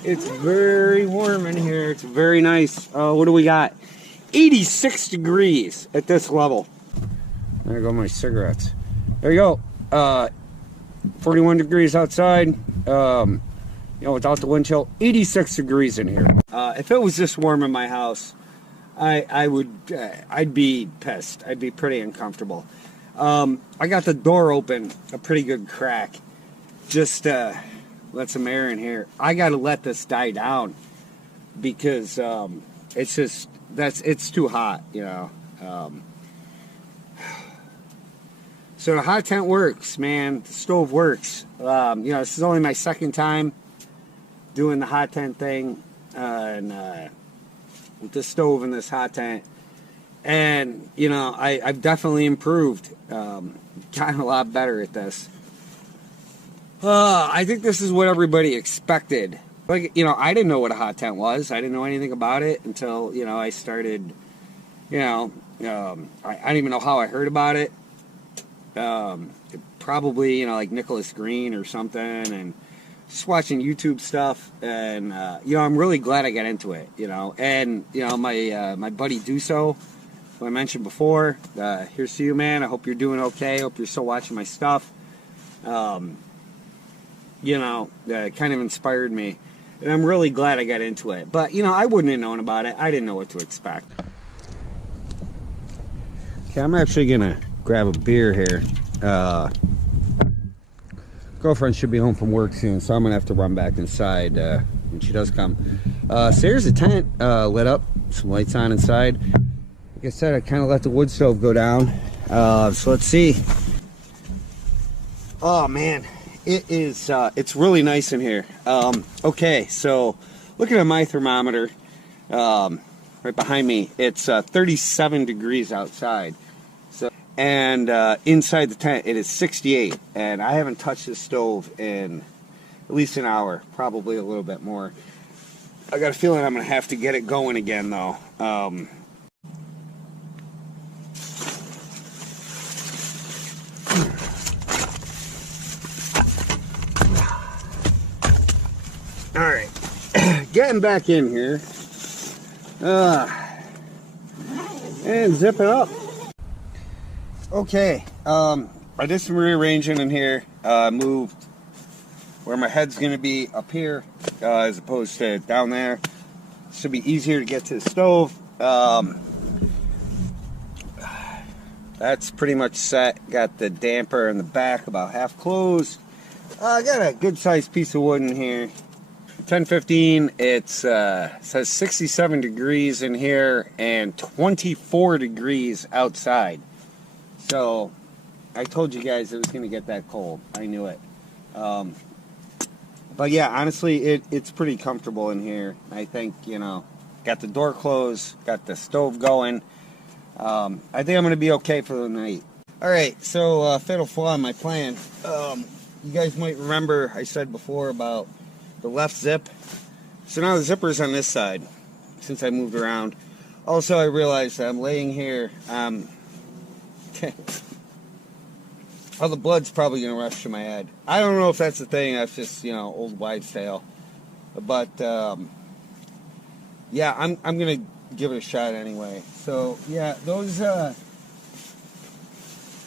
It's very warm in here. It's very nice. What do we got? 86 degrees at this level. There go my cigarettes. There you go. 41 degrees outside. You know, without the wind chill. 86 degrees in here. If it was this warm in my house, I'd be pissed. I'd be pretty uncomfortable. I got the door open a pretty good crack. Just let some air in here. I gotta let this die down, because it's just, it's too hot, you know. So the hot tent works, man. The stove works. You know, this is only my second time doing the hot tent thing, and with this stove and this hot tent, and you know, I've definitely improved, gotten a lot better at this. I think this is what everybody expected. Like, you know, I didn't know what a hot tent was. I didn't know anything about it until, you know, I started, you know, I don't even know how I heard about it. Probably, you know, like Nicholas Green or something, and just watching YouTube stuff, and you know, I'm really glad I got into it, you know. And you know, my buddy Duso, who I mentioned before, here's to you, man. I hope you're doing okay. Hope you're still watching my stuff. You know, kind of inspired me, and I'm really glad I got into it. But you know, I wouldn't have known about it. I didn't know what to expect. Okay, I'm actually gonna grab a beer here. Girlfriend should be home from work soon, so I'm gonna have to run back inside when she does come. So here's the tent lit up, some lights on inside. Like I said, I kind of let the wood stove go down. So let's see. Oh man, it is. It's really nice in here. Okay, so looking at my thermometer, right behind me, it's 37 degrees outside. And inside the tent, it is 68, and I haven't touched this stove in at least an hour, probably a little bit more. I got a feeling I'm going to have to get it going again, though. All right, getting back in here, and zip it up. Okay, I did some rearranging in here. Moved where my head's going to be up here as opposed to down there. Should be easier to get to the stove. That's pretty much set. Got the damper in the back about half closed. I got a good sized piece of wood in here. 1015. It says 67 degrees in here and 24 degrees outside. So, I told you guys it was going to get that cold. I knew it. But yeah, honestly, it's pretty comfortable in here. I think, you know, got the door closed, got the stove going. I think I'm going to be okay for the night. Alright, so fatal flaw in my plan. You guys might remember I said before about the left zip. So now the zipper's on this side since I moved around. Also, I realized that I'm laying here. Oh, the blood's probably going to rush to my head. I don't know if that's the thing. That's just, you know, old wives' tale. But, yeah, I'm going to give it a shot anyway. So, yeah, those,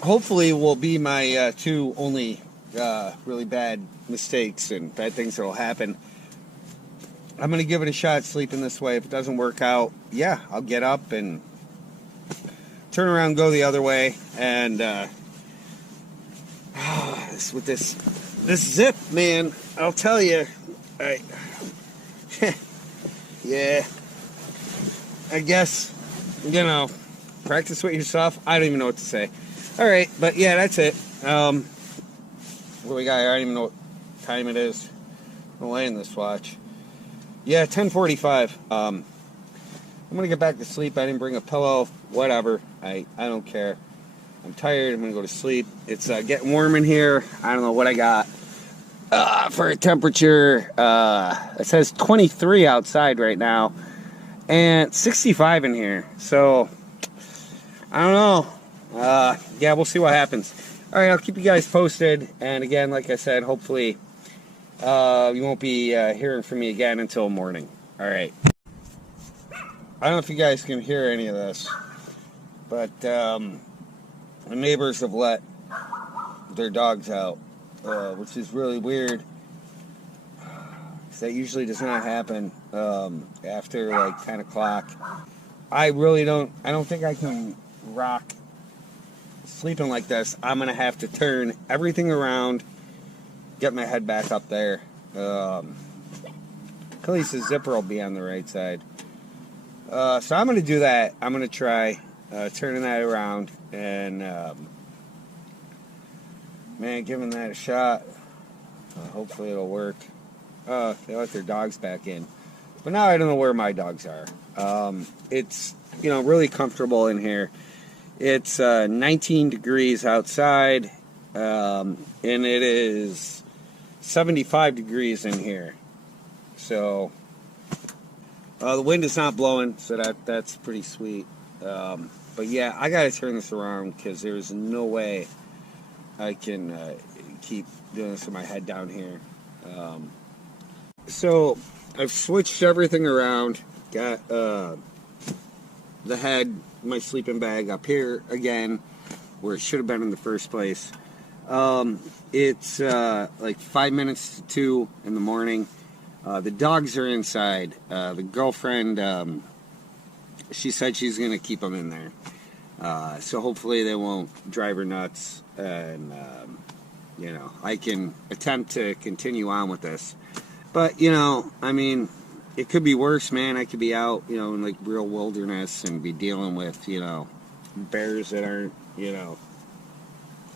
hopefully will be my two only really bad mistakes and bad things that will happen. I'm going to give it a shot sleeping this way. If it doesn't work out, yeah, I'll get up and turn around and go the other way. And with this zip, man, I'll tell you, yeah, I guess, you know, practice with yourself. I don't even know what to say. All right, but yeah, that's it. What we got here? I don't even know what time it is. I'm laying this watch. Yeah, 10:45. I'm gonna get back to sleep. I didn't bring a pillow. Whatever. I don't care. I'm tired. I'm gonna go to sleep. It's getting warm in here. I don't know what I got for a temperature. It says 23 outside right now, and 65 in here. So I don't know. Yeah, we'll see what happens. All right, I'll keep you guys posted. And again, like I said, hopefully you won't be hearing from me again until morning. All right. I don't know if you guys can hear any of this, but the neighbors have let their dogs out, which is really weird. That usually does not happen after like 10 o'clock. I don't think I can rock sleeping like this. I'm going to have to turn everything around, get my head back up there. At least the zipper will be on the right side. So I'm going to do that. I'm going to try turning that around and, man, giving that a shot. Hopefully it'll work. They let their dogs back in. But now I don't know where my dogs are. It's, you know, really comfortable in here. It's 19 degrees outside, and it is 75 degrees in here. So the wind is not blowing, so that's pretty sweet. But yeah, I gotta turn this around because there's no way I can keep doing this with my head down here. So I've switched everything around. Got the head, my sleeping bag up here again, where it should have been in the first place. It's like 5 minutes to 2 in the morning. The dogs are inside. The girlfriend, she said she's going to keep them in there. So hopefully they won't drive her nuts. And, you know, I can attempt to continue on with this. But, you know, I mean, it could be worse, man. I could be out, you know, in like real wilderness and be dealing with, you know, bears that aren't, you know,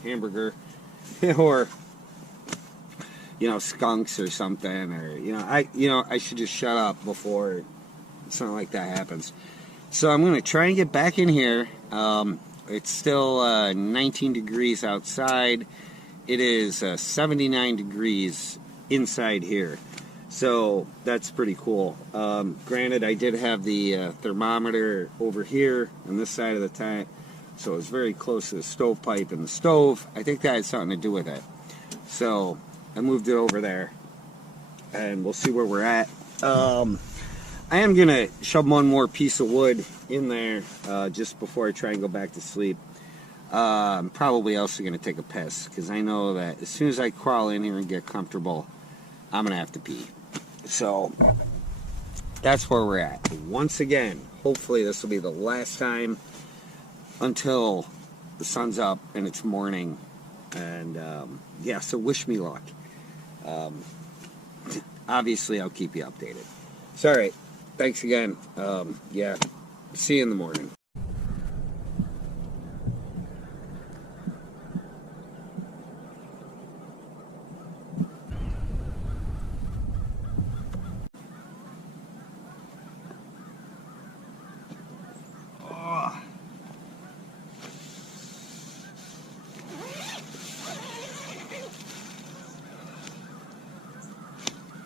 hamburger or, you know, skunks or something, or, you know, I should just shut up before something like that happens. So I'm going to try and get back in here. It's still 19 degrees outside. It is 79 degrees inside here. So that's pretty cool. Granted, I did have the thermometer over here on this side of the tent, so it was very close to the stovepipe and the stove. I think that had something to do with it. So I moved it over there, and we'll see where we're at. I am going to shove one more piece of wood in there just before I try and go back to sleep. I'm probably also going to take a piss, because I know that as soon as I crawl in here and get comfortable, I'm going to have to pee. So that's where we're at. Once again, hopefully this will be the last time until the sun's up and it's morning. And yeah, so wish me luck. Obviously, I'll keep you updated. So, all right. Thanks again. Yeah, see you in the morning.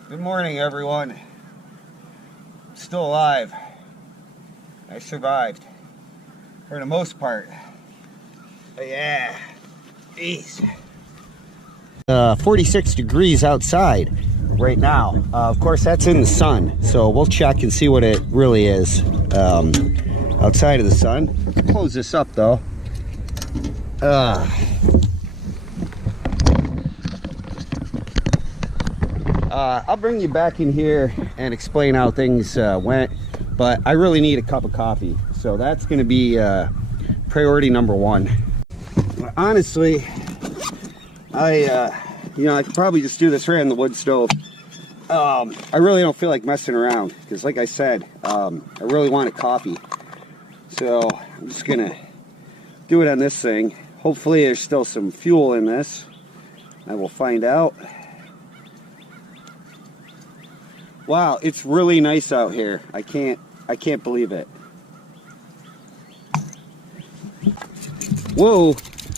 Good morning, everyone. Still alive. I survived. For the most part. But yeah. Jeez. 46 degrees outside right now. Of course, that's in the sun. So we'll check and see what it really is outside of the sun. Let's close this up, though. I'll bring you back in here and explain how things went, but I really need a cup of coffee, so that's going to be priority number one. Honestly, I could probably just do this right on the wood stove. I really don't feel like messing around because, like I said, I really wanted coffee, so I'm just gonna do it on this thing. Hopefully, there's still some fuel in this. I will find out. Wow, it's really nice out here. I can't believe it. Whoa,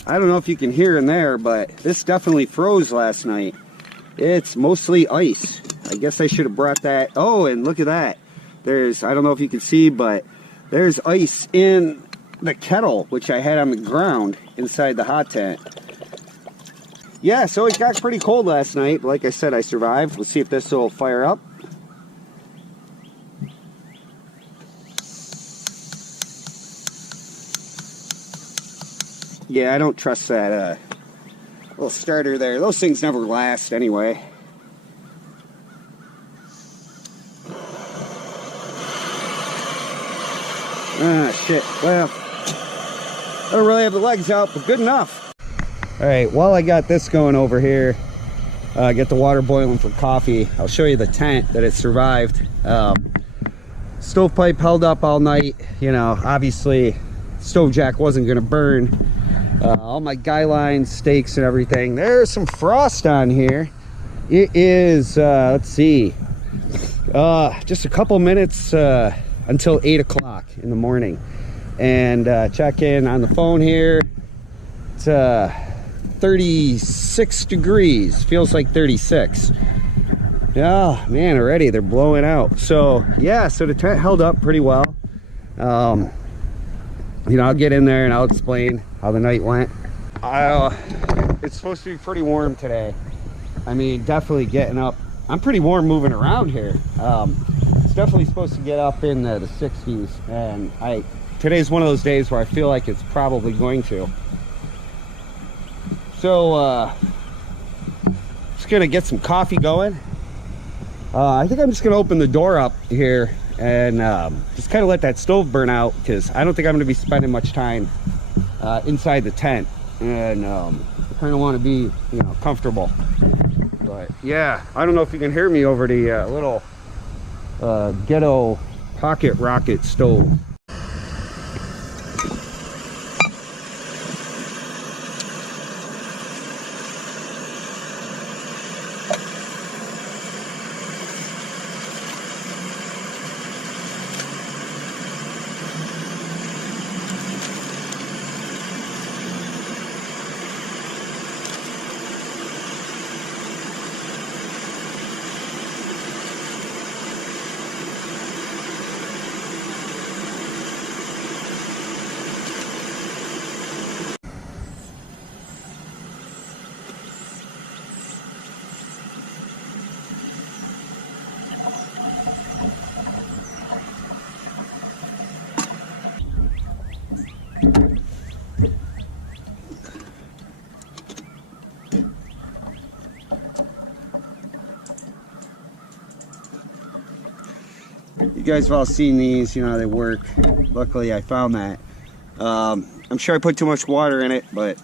I don't know if you can hear in there, but this definitely froze last night. It's mostly ice. I guess I should have brought that. Oh, and look at that. I don't know if you can see, but there's ice in the kettle, which I had on the ground inside the hot tent. Yeah, so it got pretty cold last night. Like I said, I survived. Let's see if this will fire up. Yeah, I don't trust that little starter there. Those things never last anyway. Ah, shit. Well, I don't really have the legs out, but good enough. All right, while I got this going over here, get the water boiling for coffee, I'll show you the tent that it survived. Stovepipe held up all night. You know, obviously, stove jack wasn't going to burn. All my guy lines, stakes, and everything. There's some frost on here. It is, let's see, just a couple minutes until 8 o'clock in the morning. And check in on the phone here. It's 36 degrees. Feels like 36. Oh, man, already they're blowing out. So, yeah, so the tent held up pretty well. You know, I'll get in there and I'll explain how the night went. It's supposed to be pretty warm today. I mean, definitely getting up. I'm pretty warm moving around here. It's definitely supposed to get up in the 60s, and today's one of those days where I feel like it's probably going to. So, just gonna get some coffee going. I think I'm just gonna open the door up here and just kind of let that stove burn out, because I don't think I'm going to be spending much time inside the tent, and I kind of want to be, you know, comfortable. But yeah, I don't know if you can hear me over the little ghetto pocket rocket stove. You guys have all seen these, you know how they work. Luckily I found that. I'm sure I put too much water in it, but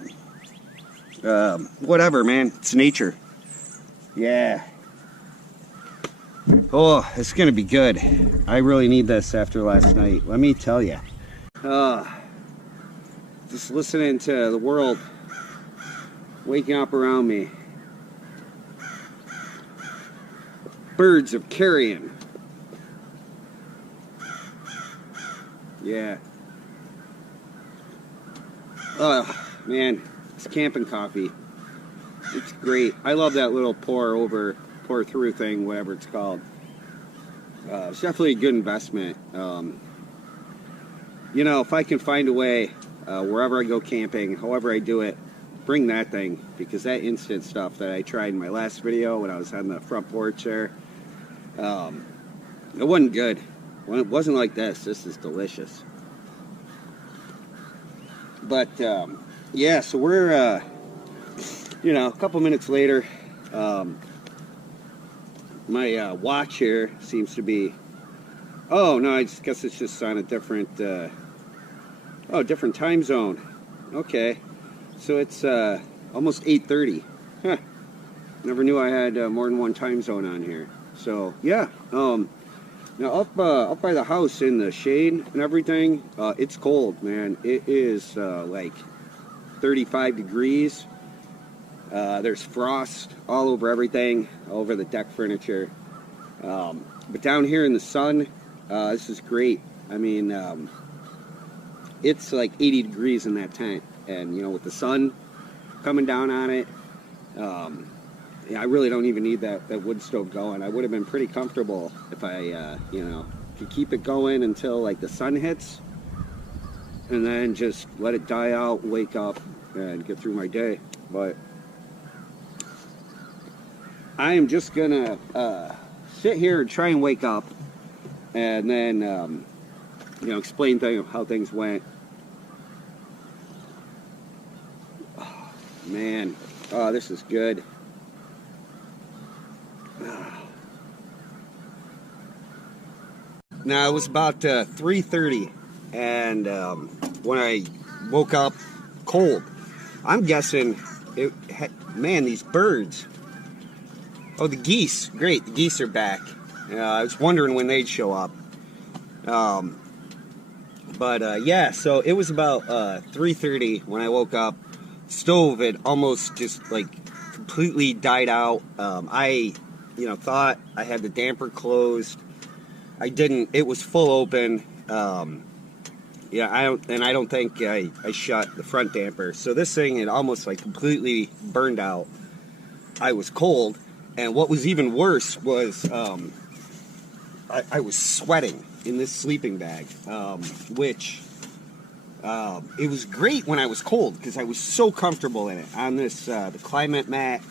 whatever, man, it's nature. Yeah. Oh, it's gonna be good. I really need this after last night, let me tell you. Just listening to the world waking up around me. Birds of carrion. Yeah. Oh, man, it's camping coffee. It's great. I love that little pour over pour through thing, whatever it's called. It's definitely a good investment. You know, if I can find a way, wherever I go camping, however I do it, bring that thing, because that instant stuff that I tried in my last video when I was on the front porch there, it wasn't good. When it wasn't like this. This is delicious. But yeah, so we're you know, a couple minutes later. My watch here seems to be, oh no, I guess it's just on a different different time zone. Okay, so it's almost 8:30. Huh. Never knew I had more than one time zone on here. So yeah, now up by the house in the shade and everything, it's cold, man. It is like 35 degrees. There's frost all over everything, all over the deck furniture. But down here in the sun, this is great. I mean, it's like 80 degrees in that tent, and you know, with the sun coming down on it, yeah, I really don't even need that wood stove going. I would have been pretty comfortable if I, you know, could keep it going until like the sun hits, and then just let it die out, wake up, and get through my day. But I am just gonna sit here and try and wake up, and then you know, explain how things went. Oh, man, oh, this is good. Now it was about 3:30, and when I woke up, cold. I'm guessing it. Man, these birds. Oh, the geese. Great, the geese are back. I was wondering when they'd show up. But yeah, so it was about 3:30 when I woke up. Stove had almost just like completely died out. I, you know, thought I had the damper closed. I didn't. It was full open. Yeah, I don't think I shut the front damper. So this thing had almost like completely burned out. I was cold. And what was even worse was I was sweating in this sleeping bag, which it was great when I was cold because I was so comfortable in it. On this the climate mat,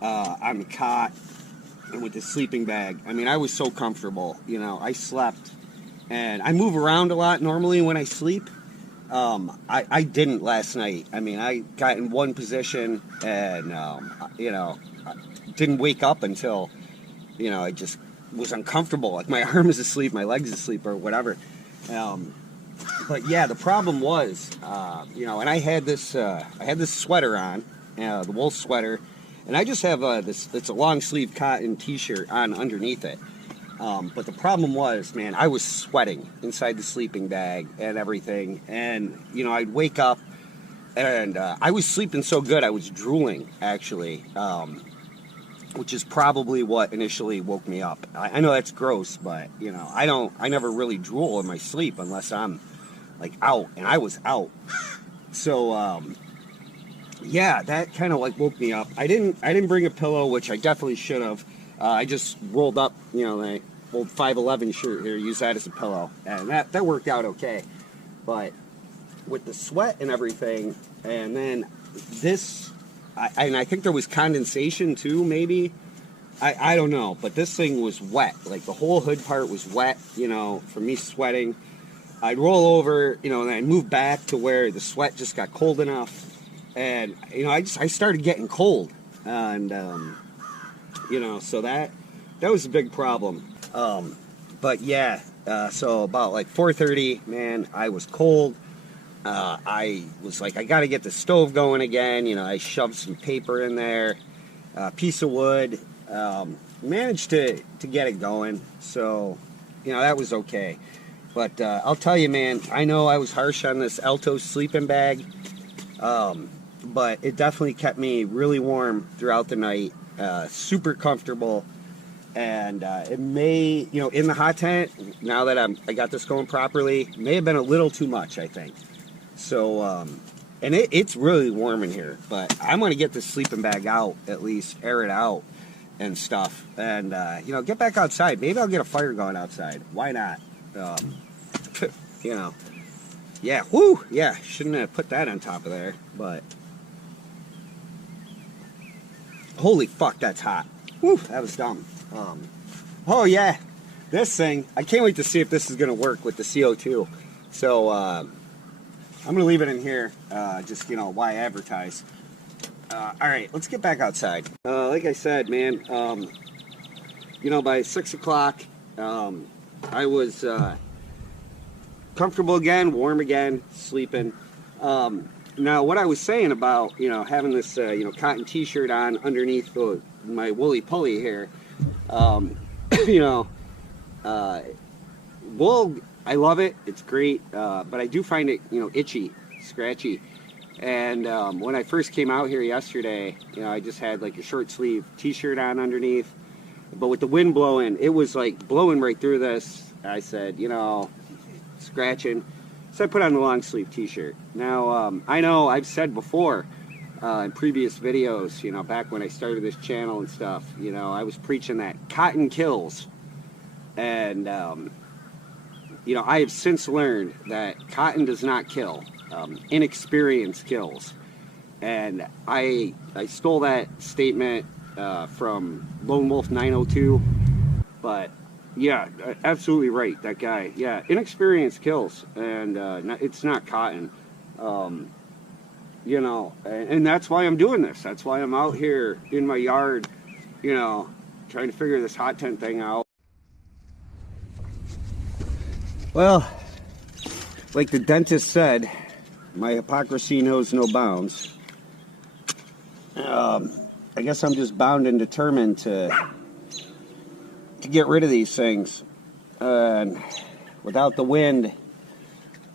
on the cot, and with the sleeping bag. I mean, I was so comfortable. You know, I slept, and I move around a lot normally when I sleep. I didn't last night. I mean, I got in one position, and you know, didn't wake up until, you know, I just was uncomfortable. Like my arm is asleep, my legs asleep, or whatever. But yeah, the problem was, you know, and I had this sweater on, the wool sweater, and I just have it's a long sleeve cotton t-shirt on underneath it. But the problem was, man, I was sweating inside the sleeping bag and everything, and you know, I'd wake up, and I was sleeping so good I was drooling actually. Which is probably what initially woke me up. I know that's gross, but you know, I never really drool in my sleep unless I'm like out, and I was out. So yeah, that kind of like woke me up. I didn't bring a pillow, which I definitely should have. I just rolled up, you know, my old 511 shirt here, used that as a pillow, and that worked out okay. But with the sweat and everything, and then this. And I think there was condensation too, maybe. I don't know, but this thing was wet. Like the whole hood part was wet, you know, from me sweating. I'd roll over, you know, and I'd move back to where the sweat just got cold enough. And, you know, I started getting cold. And, you know, so that was a big problem. But yeah, so about like 4:30, man, I was cold. I was like, I got to get the stove going again. You know, I shoved some paper in there, a piece of wood, managed to get it going. So, you know, that was okay. But I'll tell you, man, I know I was harsh on this Alto sleeping bag, but it definitely kept me really warm throughout the night, super comfortable. And it may, you know, in the hot tent, now that I got this going properly, may have been a little too much, I think. So, and it's really warm in here, but I'm going to get this sleeping bag out, at least air it out, and stuff, and you know, get back outside. Maybe I'll get a fire going outside. Why not? You know, yeah, whoo, yeah, shouldn't have put that on top of there, but holy fuck, that's hot. Whew, that was dumb. Oh yeah, this thing, I can't wait to see if this is gonna work with the CO2. So I'm gonna leave it in here, just, you know, why advertise. All right, let's get back outside. Like I said, man, you know, by 6 o'clock, I was comfortable again, warm again, sleeping. Now, what I was saying about, you know, having this, you know, cotton t-shirt on underneath my woolly pulley here, you know, wool, I love it. It's great, but I do find it, you know, itchy, scratchy. And when I first came out here yesterday, you know, I just had like a short sleeve t-shirt on underneath, but with the wind blowing, it was like blowing right through this. I said, you know, scratching. So I put on the long sleeve t-shirt. Now, I know I've said before in previous videos, you know, back when I started this channel and stuff, you know, I was preaching that cotton kills. And, you know, I have since learned that cotton does not kill. Inexperience kills. And I stole that statement from Lonewolf 902, but yeah, absolutely right, that guy. Yeah, inexperience kills, and it's not cotton. You know, and that's why I'm doing this. That's why I'm out here in my yard, you know, trying to figure this hot tent thing out. Well, like the dentist said, my hypocrisy knows no bounds. I guess I'm just bound and determined to get rid of these things. And without the wind,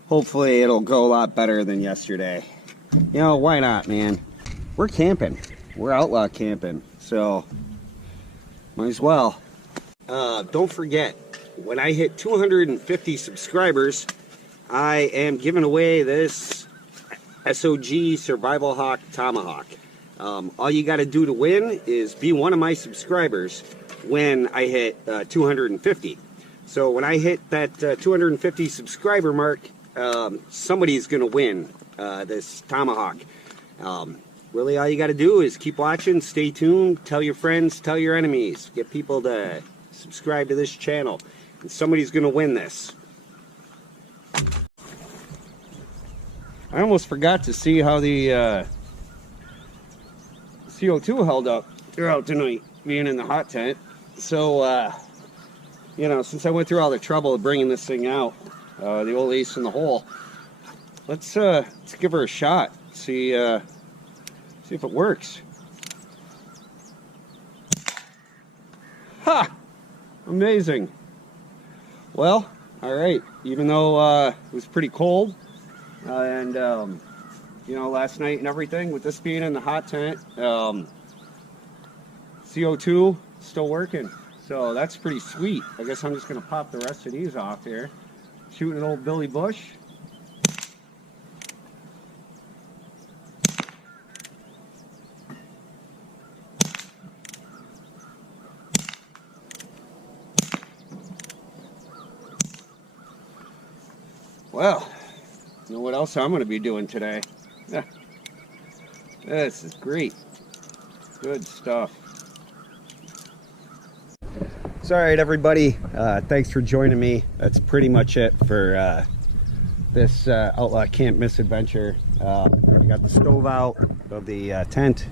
hopefully it'll go a lot better than yesterday. You know, why not, man? We're camping. We're outlaw camping. So, might as well. Don't forget, when I hit 250 subscribers, I am giving away this SOG Survival Hawk Tomahawk. All you got to do to win is be one of my subscribers when I hit 250. So when I hit that 250 subscriber mark, somebody's going to win this Tomahawk. Really, all you got to do is keep watching, stay tuned, tell your friends, tell your enemies, get people to subscribe to this channel, and somebody's going to win this. I almost forgot to see how the CO2 held up throughout tonight, being in the hot tent. So, you know, since I went through all the trouble of bringing this thing out, the old ace in the hole, let's give her a shot. See if it works. Ha! Amazing. Well, all right. Even though it was pretty cold, and you know, last night and everything, with this being in the hot tent, CO2 still working, so that's pretty sweet. I guess I'm just gonna pop the rest of these off here, shooting an old Billy Bush. Well, you know what else I'm going to be doing today? This is great. Good stuff. So, all right, everybody. Thanks for joining me. That's pretty much it for this Outlaw Camp misadventure. I got the stove out of the tent.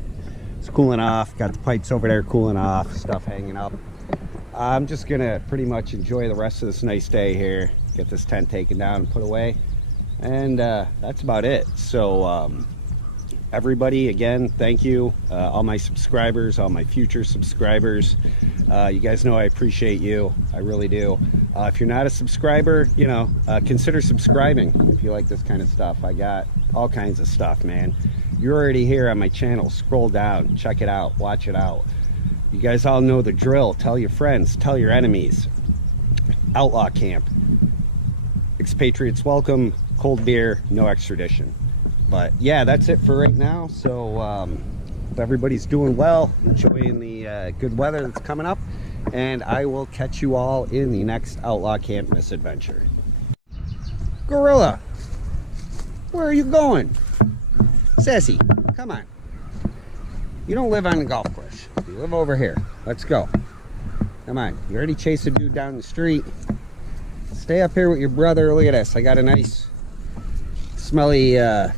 It's cooling off. Got the pipes over there cooling off. Stuff hanging up. I'm just going to pretty much enjoy the rest of this nice day here. Get this tent taken down and put away, and that's about it. So everybody, again, thank you, all my subscribers, all my future subscribers. You guys know I appreciate you. I really do. If you're not a subscriber, you know, consider subscribing if you like this kind of stuff. I got all kinds of stuff, man. You're already here on my channel. Scroll down, check it out, watch it out. You guys all know the drill. Tell your friends, tell your enemies. Outlaw Camp. Expatriates welcome, cold beer, no extradition. But yeah, that's it for right now. So everybody's doing well, enjoying the good weather that's coming up, and I will catch you all in the next Outlaw Camp misadventure. Gorilla, where are you going? Sassy, come on. You don't live on the golf course. You live over here. Let's go. Come on. You already chased a dude down the street. Stay up here with your brother. Look at this. I got a nice smelly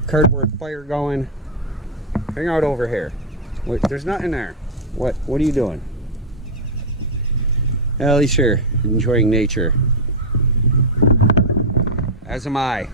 cardboard fire going. Hang out over here. Wait, there's nothing there. What are you doing? At least you're enjoying nature. As am I.